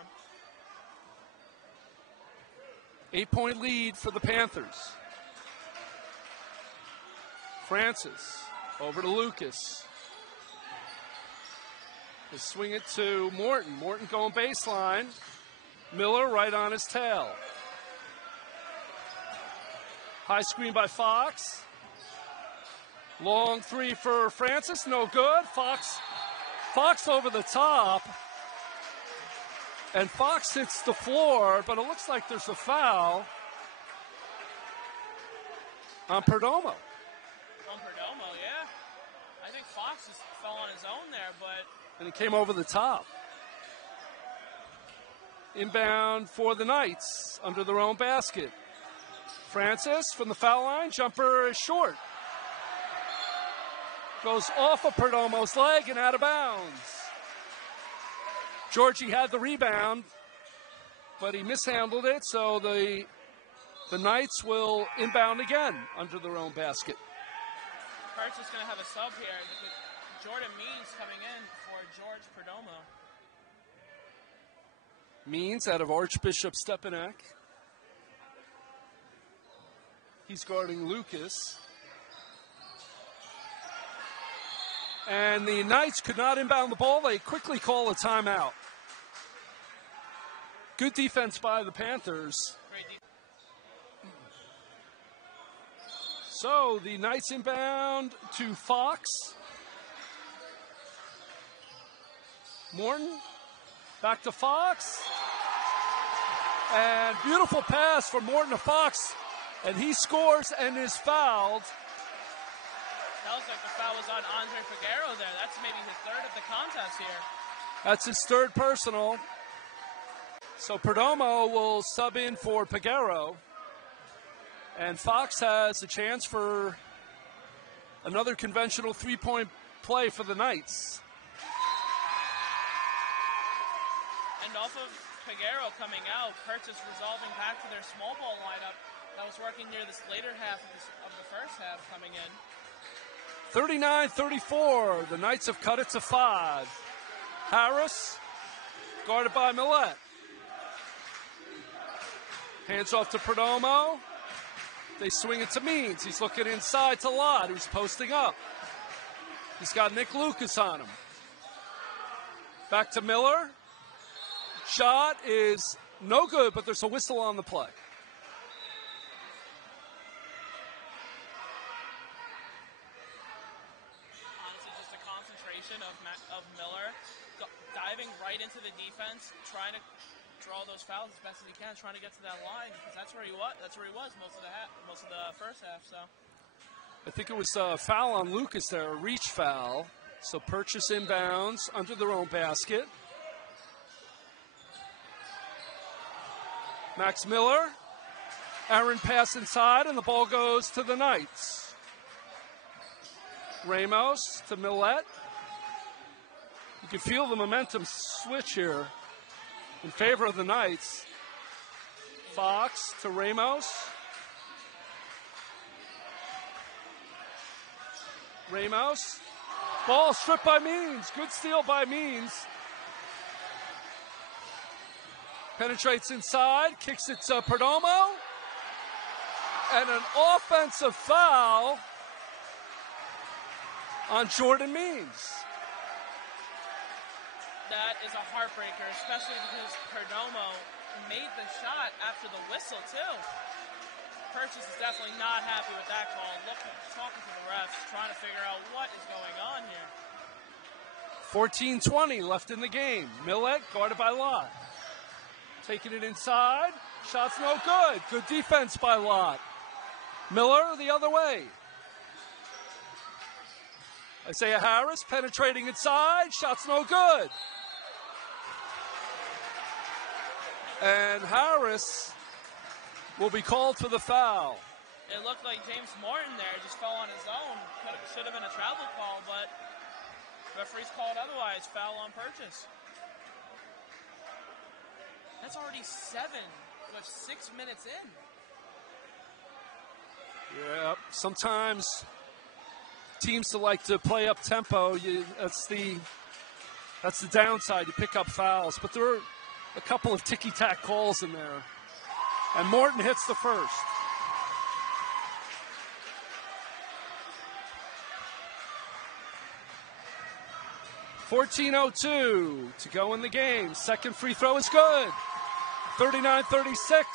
him. 8-point lead for the Panthers. Francis over to Lucas. They swing it to Morton. Morton going baseline. Miller right on his tail. High screen by Fox. Long three for Francis, no good. Fox over the top. And Fox hits the floor, but it looks like there's a foul on Perdomo. On Perdomo, yeah. I think Fox just fell on his own there, but... And it came over the top. Inbound for the Knights under their own basket. Francis from the foul line, jumper is short. Goes off of Perdomo's leg and out of bounds. Georgie had the rebound, but he mishandled it, so the Knights will inbound again under their own basket. Perch is going to have a sub here. Jordan Means coming in for George Perdomo. Means out of Archbishop Stepanek. He's guarding Lucas. And the Knights could not inbound the ball. They quickly call a timeout. Good defense by the Panthers. So the Knights inbound to Fox. Morton back to Fox. And beautiful pass from Morton to Fox. And he scores and is fouled. Sounds like the foul was on Andre Peguero there. That's maybe his third of the contest here. That's his third personal. So Perdomo will sub in for Peguero. And Fox has a chance for another conventional three-point play for the Knights. And off of Peguero coming out, Purchase resolving back to their small ball lineup that was working near this later half of the first half coming in. 39-34. The Knights have cut it to 5. Harris, guarded by Millette. Hands off to Perdomo. They swing it to Means. He's looking inside to Lott, who's posting up. He's got Nick Lucas on him. Back to Miller. Shot is no good, but there's a whistle on the play. Of Miller diving right into the defense, trying to draw those fouls as best as he can, trying to get to that line because that's where he was most of the first half. So I think it was a foul on Lucas there, a reach foul. So Purchase inbounds under their own basket. Max Miller, Aaron pass inside, and the ball goes to the Knights. Ramos to Millette. You can feel the momentum switch here in favor of the Knights. Fox to Ramos. Ramos. Ball stripped by Means. Good steal by Means. Penetrates inside. Kicks it to Perdomo. And an offensive foul on Jordan Means. That is a heartbreaker, especially because Perdomo made the shot after the whistle, too. Purchase is definitely not happy with that call. Talking to the refs, trying to figure out what is going on here. 14:20 left in the game. Millett guarded by Lott. Taking it inside. Shot's no good. Good defense by Lott. Miller the other way. Isaiah Harris penetrating inside. Shot's no good. And Harris will be called for the foul. It looked like James Morton there just fell on his own. Should have been a travel call, but referees called otherwise. Foul on Purchase. That's already 7 with 6 minutes in. Yeah, sometimes teams that like to play up tempo, that's the downside. You pick up fouls, but there are a couple of ticky-tack calls in there. And Morton hits the first. .14:02 to go in the game. Second free throw is good. 39-36.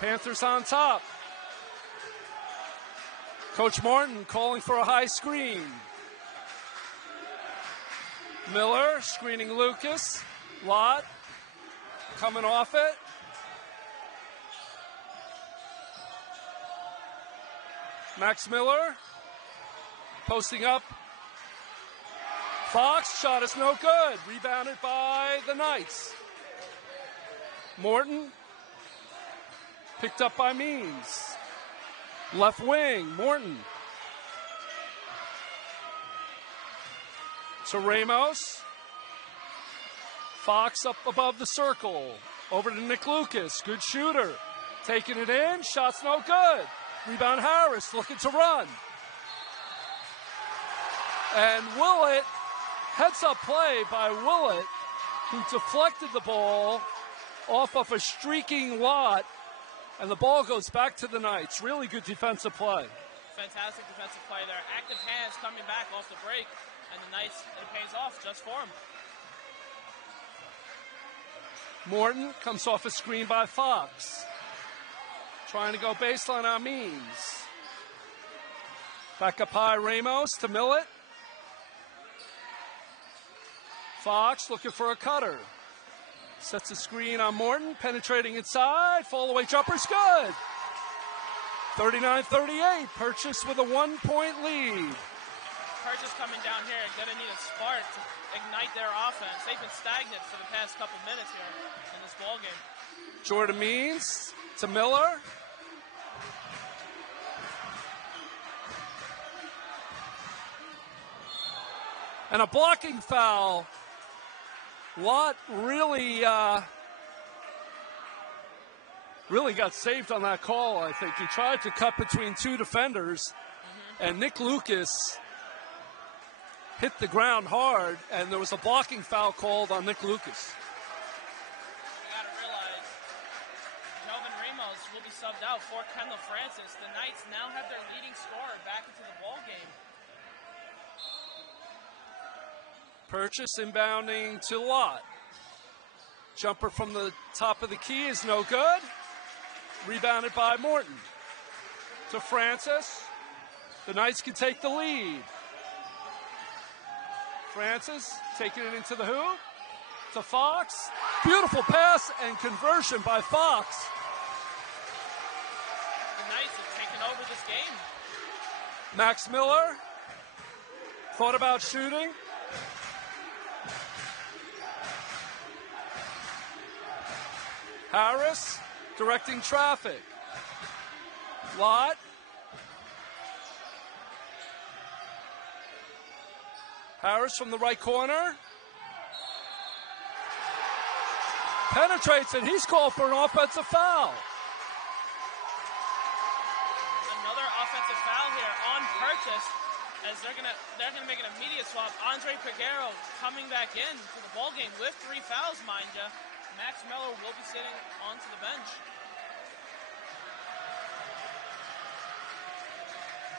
Panthers on top. Coach Martin calling for a high screen. Miller screening Lucas. Lott coming off it. Max Miller posting up. Fox shot is no good. Rebounded by the Knights. Morton picked up by Means. Left wing, Morton. To Ramos. Fox up above the circle. Over to Nick Lucas. Good shooter. Taking it in. Shot's no good. Rebound Harris looking to run. And Willett, heads up play by Willett, who deflected the ball off of a streaking Lott. And the ball goes back to the Knights. Really good defensive play. Fantastic defensive play there. Active hands coming back off the break. And the Knights, it pays off just for them. Morton comes off a screen by Fox. Trying to go baseline on Means. Back up high, Ramos to Millett. Fox looking for a cutter. Sets a screen on Morton, penetrating inside. Fall away jumper's good. 39-38. Purchase with a 1-point lead. Purchase coming down here, gonna need a spark to ignite their offense. They've been stagnant for the past couple minutes here in this ball game. Jordan Means to Miller. And a blocking foul. Lott really got saved on that call, I think. He tried to cut between two defenders, and Nick Lucas hit the ground hard, and there was a blocking foul called on Nick Lucas. You got to realize, Jovan Ramos will be subbed out for Kendall Francis. The Knights now have their leading scorer back into the ball game. Purchase inbounding to Lott. Jumper from the top of the key is no good. Rebounded by Morton. To Francis. The Knights can take the lead. Francis taking it into the hoop. To Fox. Beautiful pass and conversion by Fox. The Knights have taken over this game. Max Miller thought about shooting. Harris directing traffic. Lott. Harris from the right corner. Penetrates it. He's called for an offensive foul. Another offensive foul here on Purchase, as they're gonna make an immediate swap. Andre Peguero coming back in to the ball game with 3 fouls, mind ya. Max Miller will be sitting onto the bench.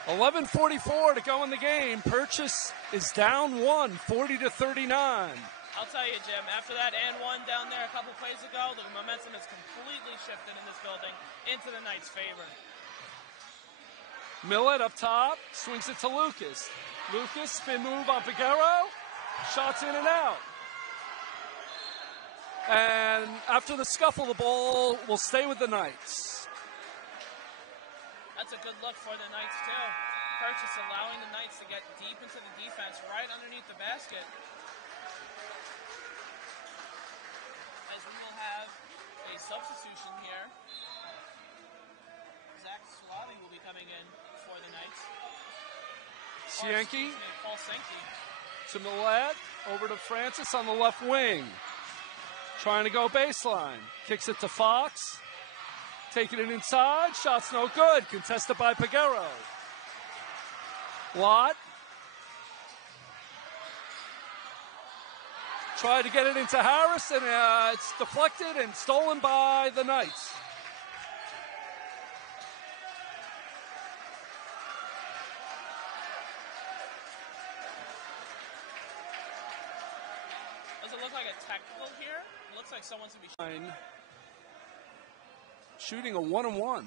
11:44 to go in the game. Purchase is down 1, 40-39. I'll tell you, Jim, after that and one down there a couple plays ago, the momentum is completely shifted in this building into the Knights' favor. Millett up top, swings it to Lucas. Lucas, spin move on Figueroa, shots in and out. And after the scuffle, the ball will stay with the Knights. That's a good look for the Knights, too. Purchase allowing the Knights to get deep into the defense, right underneath the basket. As we will have a substitution here. Zach Suave will be coming in for the Knights. Sienki Paul Sankey. to Millett, over to Francis on the left wing. Trying to go baseline. Kicks it to Fox. Taking it inside. Shot's no good. Contested by Peguero. Lott. Tried to get it into Harris, and it's deflected and stolen by the Knights. Does it look like a technical here? It looks like someone's going to be shooting a 1-on-1.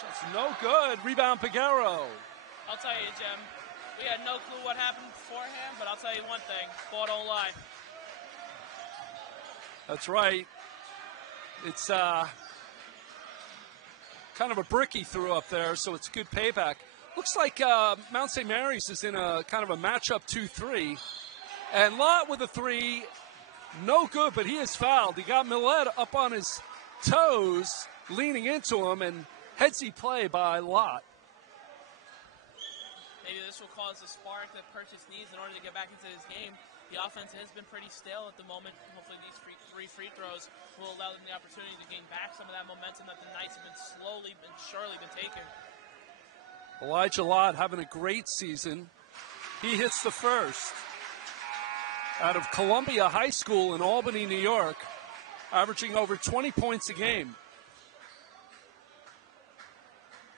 Shot's no good. Rebound, Peguero. I'll tell you, Jim, we had no clue what happened beforehand, but I'll tell you one thing, ball don't lie. That's right. It's kind of a brick he threw up there, so it's good payback. Looks like Mount St. Mary's is in a kind of a matchup 2-3. And Lott with a three, no good, but he is fouled. He got Millett up on his toes, leaning into him, and headsy play by Lott. Maybe this will cause the spark that Purchase needs in order to get back into his game. The offense has been pretty stale at the moment. Hopefully these three free throws will allow them the opportunity to gain back some of that momentum that the Knights have been slowly and surely been taking. Elijah Lott having a great season. He hits the first. Out of Columbia High School in Albany, New York, averaging over 20 points a game.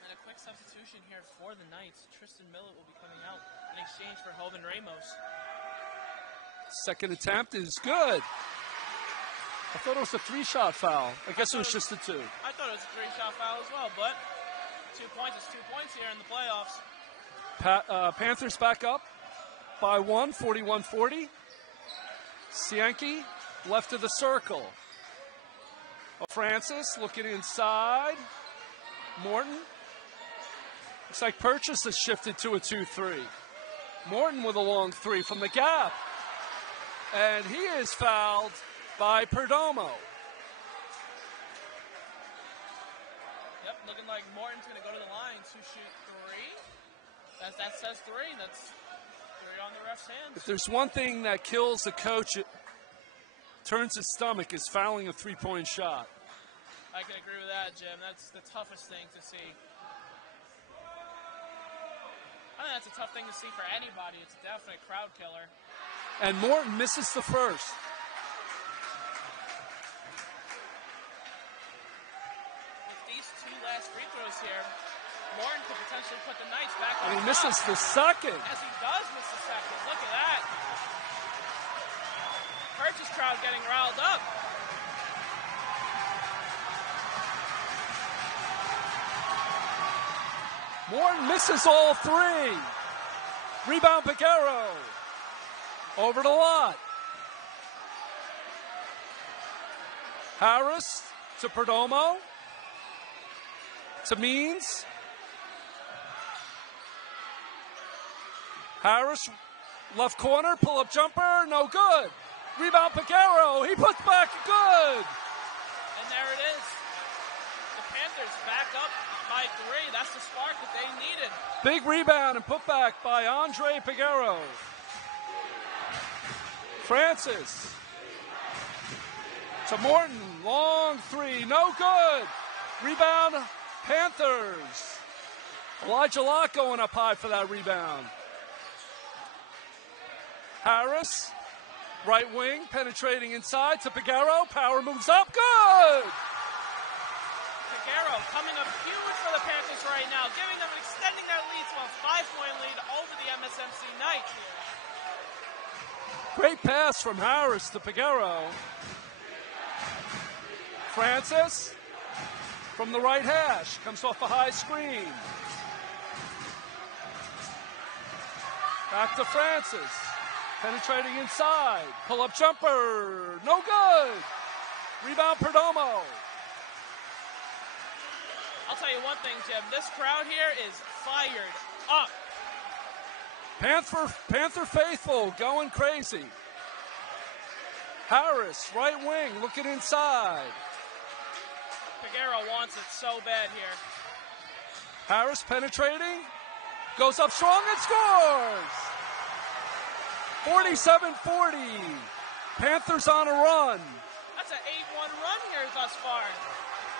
And a quick substitution here for the Knights. Tristan Millett will be coming out in exchange for Hovind Ramos. Second attempt is good. I thought it was a three-shot foul. I guess it was just a two. I thought it was a three-shot foul as well, but 2 points is 2 points here in the playoffs. Panthers back up by 1, 41-40. Sienki left of the circle. Francis looking inside. Morton. Looks like Purchase has shifted to a 2-3. Morton with a long three from the gap. And he is fouled by Perdomo. Yep, looking like Morton's going to go to the line to shoot three. That says three. That's three on the ref's hands. If there's one thing that kills a coach, it turns his stomach, is fouling a three-point shot. I can agree with that, Jim. That's the toughest thing to see. I think that's a tough thing to see for anybody. It's a definite crowd killer. And Morton misses the first. With these two last free throws here, Morton could potentially put the Knights back on And he top. misses the second. As he does miss the second. Look at that. Purchase crowd getting riled up. Morton misses all three. Rebound, Peguero. Over to Lott. Harris to Perdomo. To Means. Harris, left corner, pull-up jumper, no good. Rebound, Peguero. He puts back good. And there it is. The Panthers back up by three. That's the spark that they needed. Big rebound and put back by Andre Peguero. Francis to Morton, long three, no good. Rebound, Panthers. Elijah Lott going up high for that rebound. Harris Right wing, penetrating inside to Piguero. Power moves up. Good! Piguero coming up huge for the Panthers right now, extending their lead to a 5-point lead over the MSMC Knights here. Great pass from Harris to Piguero. Francis from the right hash comes off a high screen. Back to Francis. Penetrating inside. Pull-up jumper. No good. Rebound Perdomo. I'll tell you one thing, Jim. This crowd here is fired up. Panther faithful going crazy. Harris, right wing, looking inside. Piguero wants it so bad here. Harris penetrating. Goes up strong and scores! 47-40. Panthers on a run. That's an 8-1 run here thus far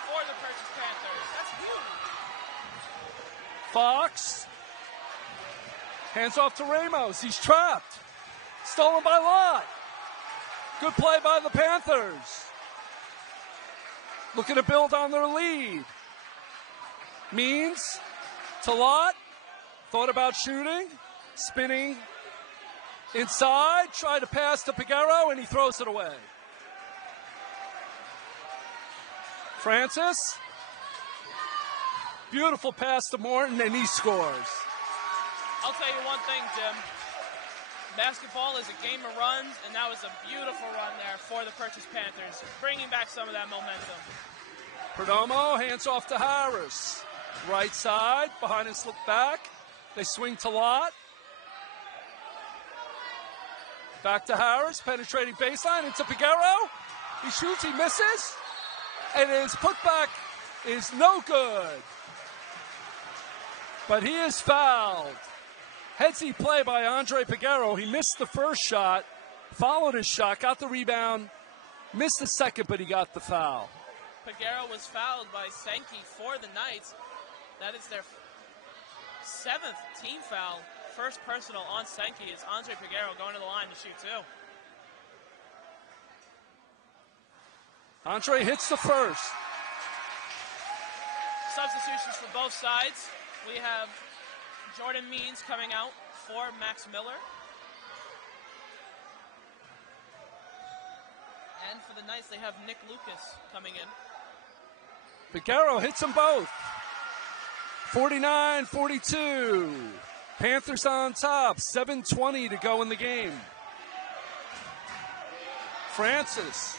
for the Purchase Panthers. That's huge. Fox. Hands off to Ramos. He's trapped. Stolen by Lott. Good play by the Panthers. Looking to build on their lead. Means to Lott. Thought about shooting. Spinning inside. Tried to pass to Piguero, and he throws it away. Francis. Beautiful pass to Morton, and he scores. I'll tell you one thing, Jim. Basketball is a game of runs, and that was a beautiful run there for the Purchase Panthers, bringing back some of that momentum. Perdomo hands off to Harris. Right side, behind his slip back. They swing to Lott. Back to Harris, penetrating baseline into Piguero. He shoots, he misses, and his putback is no good. But he is fouled. Headsy play by Andre Piguero. He missed the first shot, followed his shot, got the rebound, missed the second, but he got the foul. Piguero was fouled by Sankey for the Knights. That is their 7th team foul. First personal on Sankey is Andre Piguero going to the line to shoot two. Andre hits the first. Substitutions for both sides. We have Jordan Means coming out for Max Miller. And for the Knights, they have Nick Lucas coming in. Piguero hits them both. 49-42. Panthers on top. 7:20 to go in the game. Francis.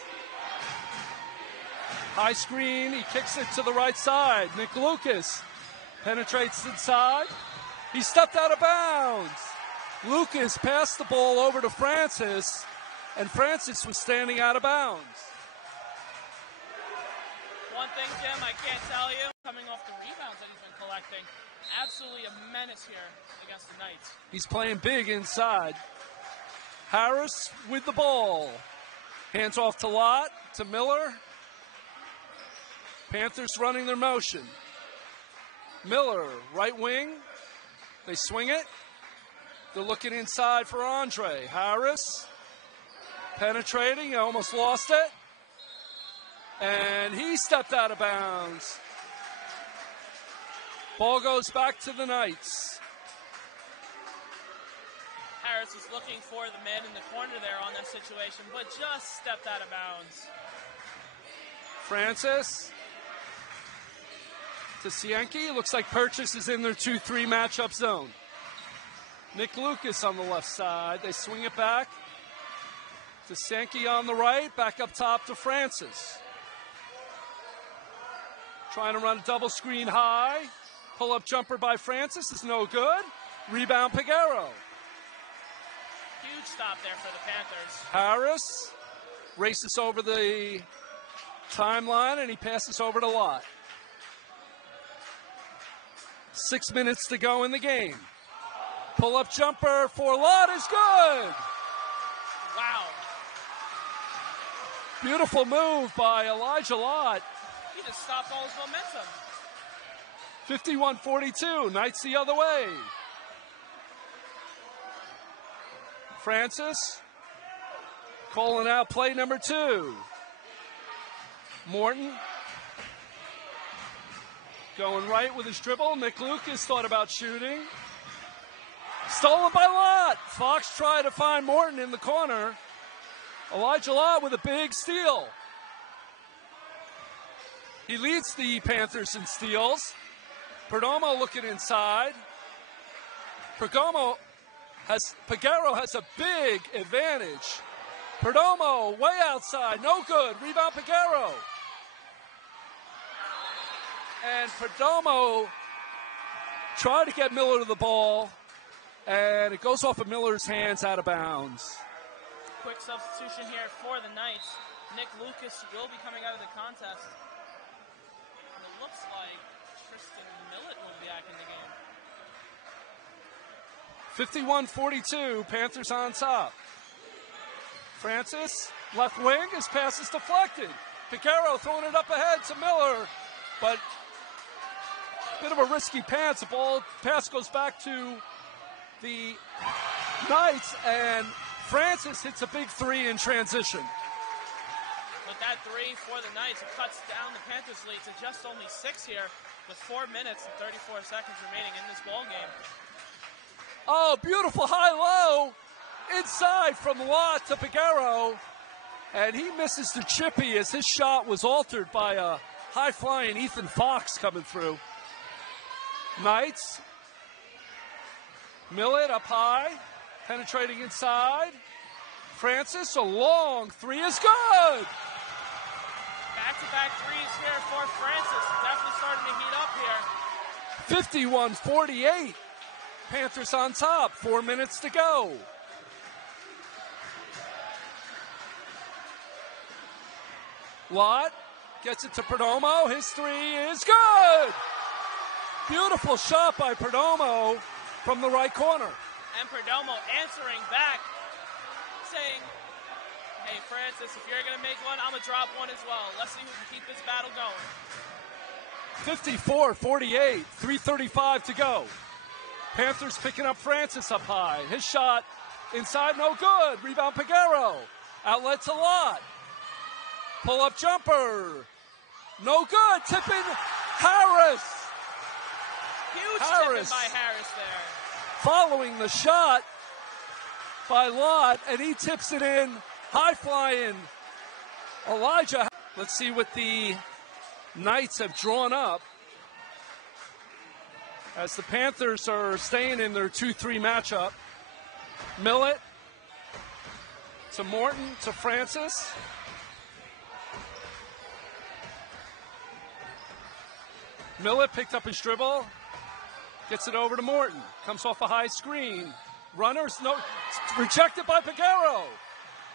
High screen. He kicks it to the right side. Nick Lucas penetrates inside. He stepped out of bounds. Lucas passed the ball over to Francis, and Francis was standing out of bounds. One thing, Jim, I can't tell you, coming off the rebounds that he's been collecting, absolutely a menace here against the Knights. He's playing big inside. Harris with the ball. Hands off to Lott, to Miller. Panthers running their motion. Miller, right wing. They swing it. They're looking inside for Andre. Harris penetrating, almost lost it. And he stepped out of bounds. Ball goes back to the Knights. Harris is looking for the man in the corner there on that situation, but just stepped out of bounds. Francis to Sienki. Looks like Purchase is in their 2-3 matchup zone. Nick Lucas on the left side. They swing it back to Sienki on the right. Back up top to Francis. Trying to run a double screen high. Pull-up jumper by Francis is no good. Rebound Piguero. Huge stop there for the Panthers. Harris races over the timeline, and he passes over to Lott. 6 minutes to go in the game. Pull-up jumper for Lott is good. Wow. Beautiful move by Elijah Lott. He just stopped all his momentum. 51-42. Knights the other way. Francis Calling out play number 2. Morton going right with his dribble. Nick Lucas thought about shooting. Stolen by Lott. Fox tried to find Morton in the corner. Elijah Lott with a big steal. He leads the Panthers in steals. Perdomo looking inside. Pagaro has a big advantage. Perdomo way outside, no good. Rebound Pagaro. And Perdomo tried to get Miller to the ball, and it goes off of Miller's hands out of bounds. Quick substitution here for the Knights. Nick Lucas will be coming out of the contest. And it looks like Tristan Millett will be back in the game. 51-42, Panthers on top. Francis, left wing, his pass is deflected. Picaro throwing it up ahead to Miller, but a bit of a risky pass. The pass goes back to the Knights, and Francis hits a big 3 in transition. With that 3 for the Knights, it cuts down the Panthers' lead to just only 6 here, with 4 minutes and 34 seconds remaining in this ball game. Oh, beautiful high-low inside from Lott to Pagaro, and he misses the chippy as his shot was altered by a high-flying Ethan Fox coming through. Knights, Millett up high, penetrating inside. Francis, a long 3 is good. Back-to-back threes here for Francis. Definitely starting to heat up here. 51-48. Panthers on top. 4 minutes to go. Lott gets it to Perdomo. His 3 is good. Beautiful shot by Perdomo from the right corner. And Perdomo answering back, saying, hey, Francis, if you're going to make one, I'm going to drop one as well. Let's see who can keep this battle going. 54-48, 3:35 to go. Panthers picking up Francis up high. His shot inside, no good. Rebound Pagaro. Outlet to Lott. Pull-up jumper. No good. Tipping Harris. Huge tipping by Harris there. Following the shot by Lott, and he tips it in. High-flying Elijah. Let's see what the Knights have drawn up as the Panthers are staying in their 2-3 matchup. Millett to Morton to Francis. Millett picked up his dribble, gets it over to Morton, comes off a high screen. Runners, no, rejected by Pagaro.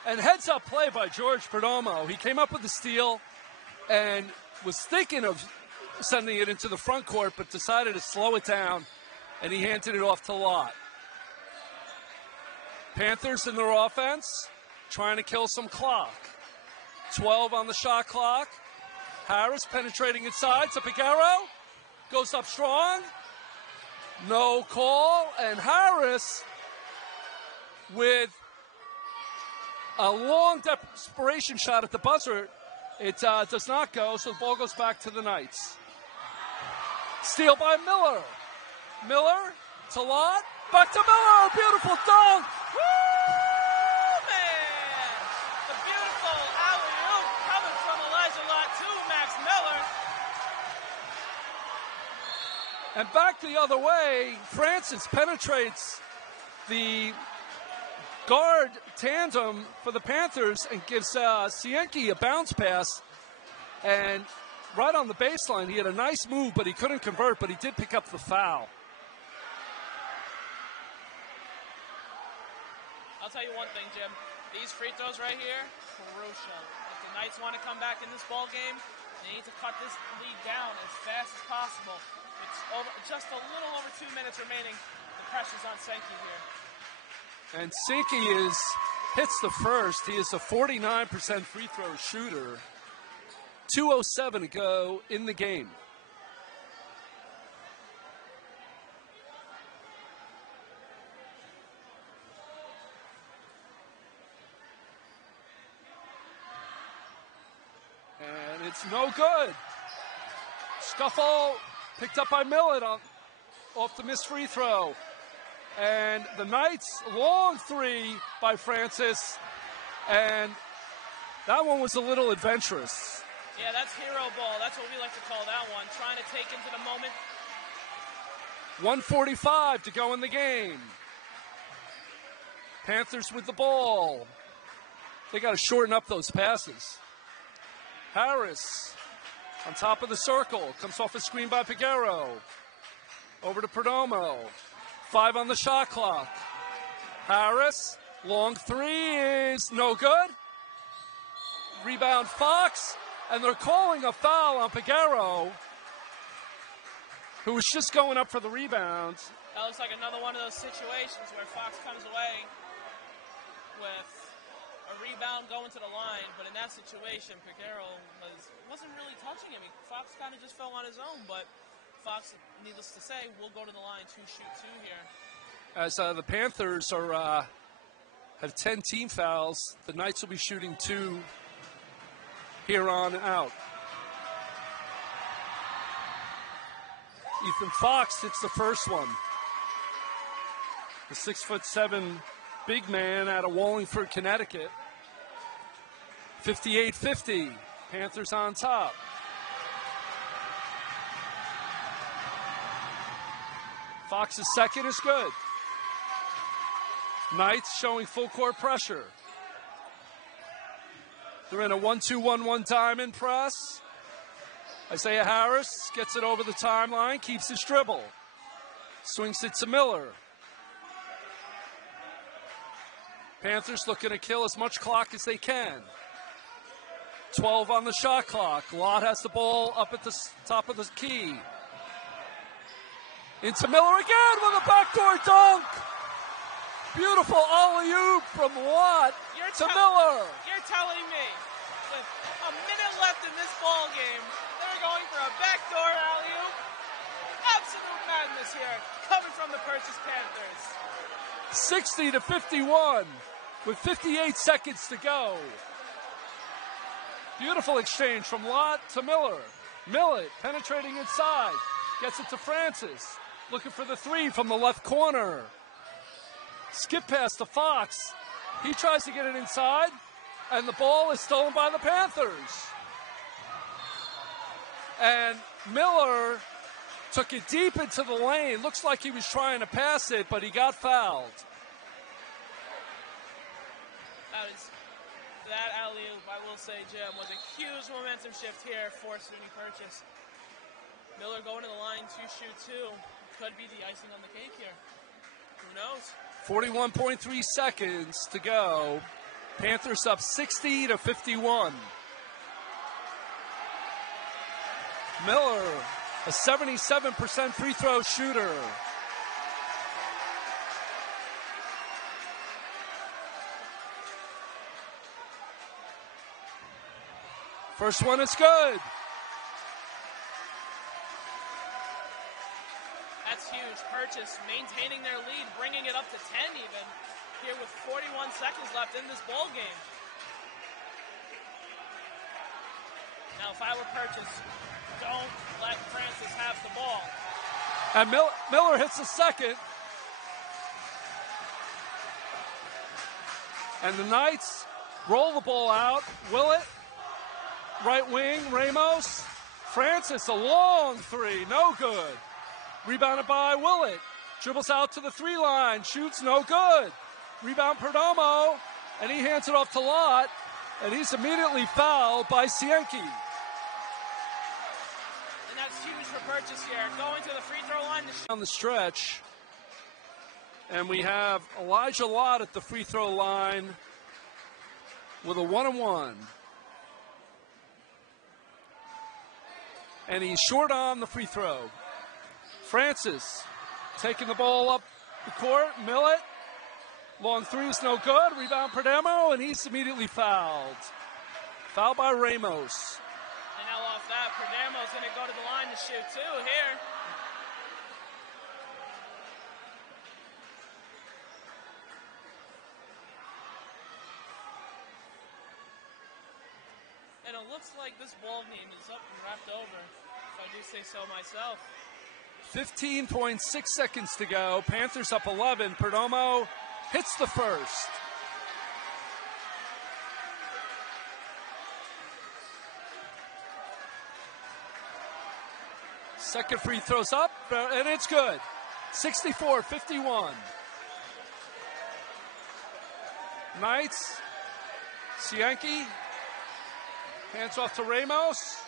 And heads up play by George Perdomo. He came up with the steal and was thinking of sending it into the front court, but decided to slow it down, and he handed it off to Lott. Panthers in their offense, trying to kill some clock. 12 on the shot clock. Harris penetrating inside to Pagaro. Goes up strong. No call, and Harris with a long desperation shot at the buzzer. It does not go, so the ball goes back to the Knights. Steal by Miller. Miller to Lott. Back to Miller. Beautiful dunk. Woo, man! The beautiful alley-oop coming from Elijah Lott to Max Miller. And back the other way, Francis penetrates the guard tandem for the Panthers and gives Sienke a bounce pass. And right on the baseline, he had a nice move, but he couldn't convert, but he did pick up the foul. I'll tell you one thing, Jim. These free throws right here, crucial. If the Knights want to come back in this ball game, they need to cut this lead down as fast as possible. It's just a little over 2 minutes remaining. The pressure's on Sienke here. And Sienke hits the first. He is a 49% free throw shooter. 2:07 to go in the game. It's no good. Scuffle picked up by Millet off the missed free throw. And the Knights, long three by Francis. And that one was a little adventurous. Yeah, that's hero ball. That's what we like to call that one. Trying to take into the moment. 1:45 to go in the game. Panthers with the ball. They got to shorten up those passes. Harris on top of the circle. Comes off a screen by Piguero. Over to Perdomo. 5 on the shot clock. Harris, long three is no good. Rebound Fox, and they're calling a foul on Piguero, who was just going up for the rebound. That looks like another one of those situations where Fox comes away with a rebound going to the line, but in that situation, Piguero wasn't really touching him. Fox kind of just fell on his own, but Fox, needless to say, will go to the line to shoot 2 here. As the Panthers have 10 team fouls, the Knights will be shooting 2 here on out. Ethan Fox hits the first one. The 6'7" big man out of Wallingford, Connecticut. 58-50. Panthers on top. Fox's second is good. Knights showing full court pressure. They're in a 1-2-1-1 diamond press. Isaiah Harris gets it over the timeline, keeps his dribble. Swings it to Miller. Panthers looking to kill as much clock as they can. 12 on the shot clock. Lott has the ball up at the top of the key. Into Miller again with a backdoor dunk. Beautiful alley-oop from Lott to Miller. You're telling me, with a minute left in this ball game, they're going for a backdoor alley-oop? Absolute madness here, coming from the Purchase Panthers. 60-51 with 58 seconds to go. Beautiful exchange from Lott to Miller. Millet penetrating inside, gets it to Francis. Looking for the three from the left corner. Skip pass to Fox. He tries to get it inside, and the ball is stolen by the Panthers. And Miller took it deep into the lane. Looks like he was trying to pass it, but he got fouled. That alley-oop, I will say, Jim, was a huge momentum shift here for SUNY Purchase. Miller going to the line to shoot 2. Could be the icing on the cake here. Who knows? 41.3 seconds to go. Panthers up 60-51. Miller, a 77% free throw shooter. First one is good. That's huge. Purchase maintaining their lead, bringing it up to 10 even, here with 41 seconds left in this ball game. Now, if I were Purchase, don't let Francis have the ball. And Miller hits the second. And the Knights roll the ball out. Willett, right wing, Ramos. Francis, a long three, no good. Rebounded by Willett. Dribbles out to the 3 line. Shoots, no good. Rebound Perdomo. And he hands it off to Lott. And he's immediately fouled by Cienki. And that's huge for Purchase here. Going to the free throw line. On the stretch. And we have Elijah Lott at the free throw line with a 1-on-1. And he's short on the free throw. Francis taking the ball up the court. Millet. Long three is no good. Rebound Perdomo, and he's immediately fouled. Foul by Ramos. And now off that, Perdomo's going to go to the line to shoot 2 here. And And it looks like this ball game is up and wrapped over, if I do say so myself. 15.6 seconds to go. Panthers up 11. Perdomo hits the first. Second free throw's up, and it's good. 64-51. Knights, Cienki, hands off to Ramos.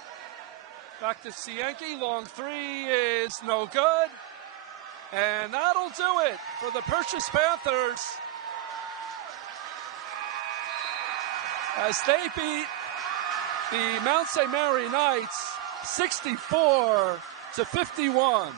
Back to Cienki, long three is no good. And that'll do it for the Purchase Panthers as they beat the Mount St. Mary Knights 64-51.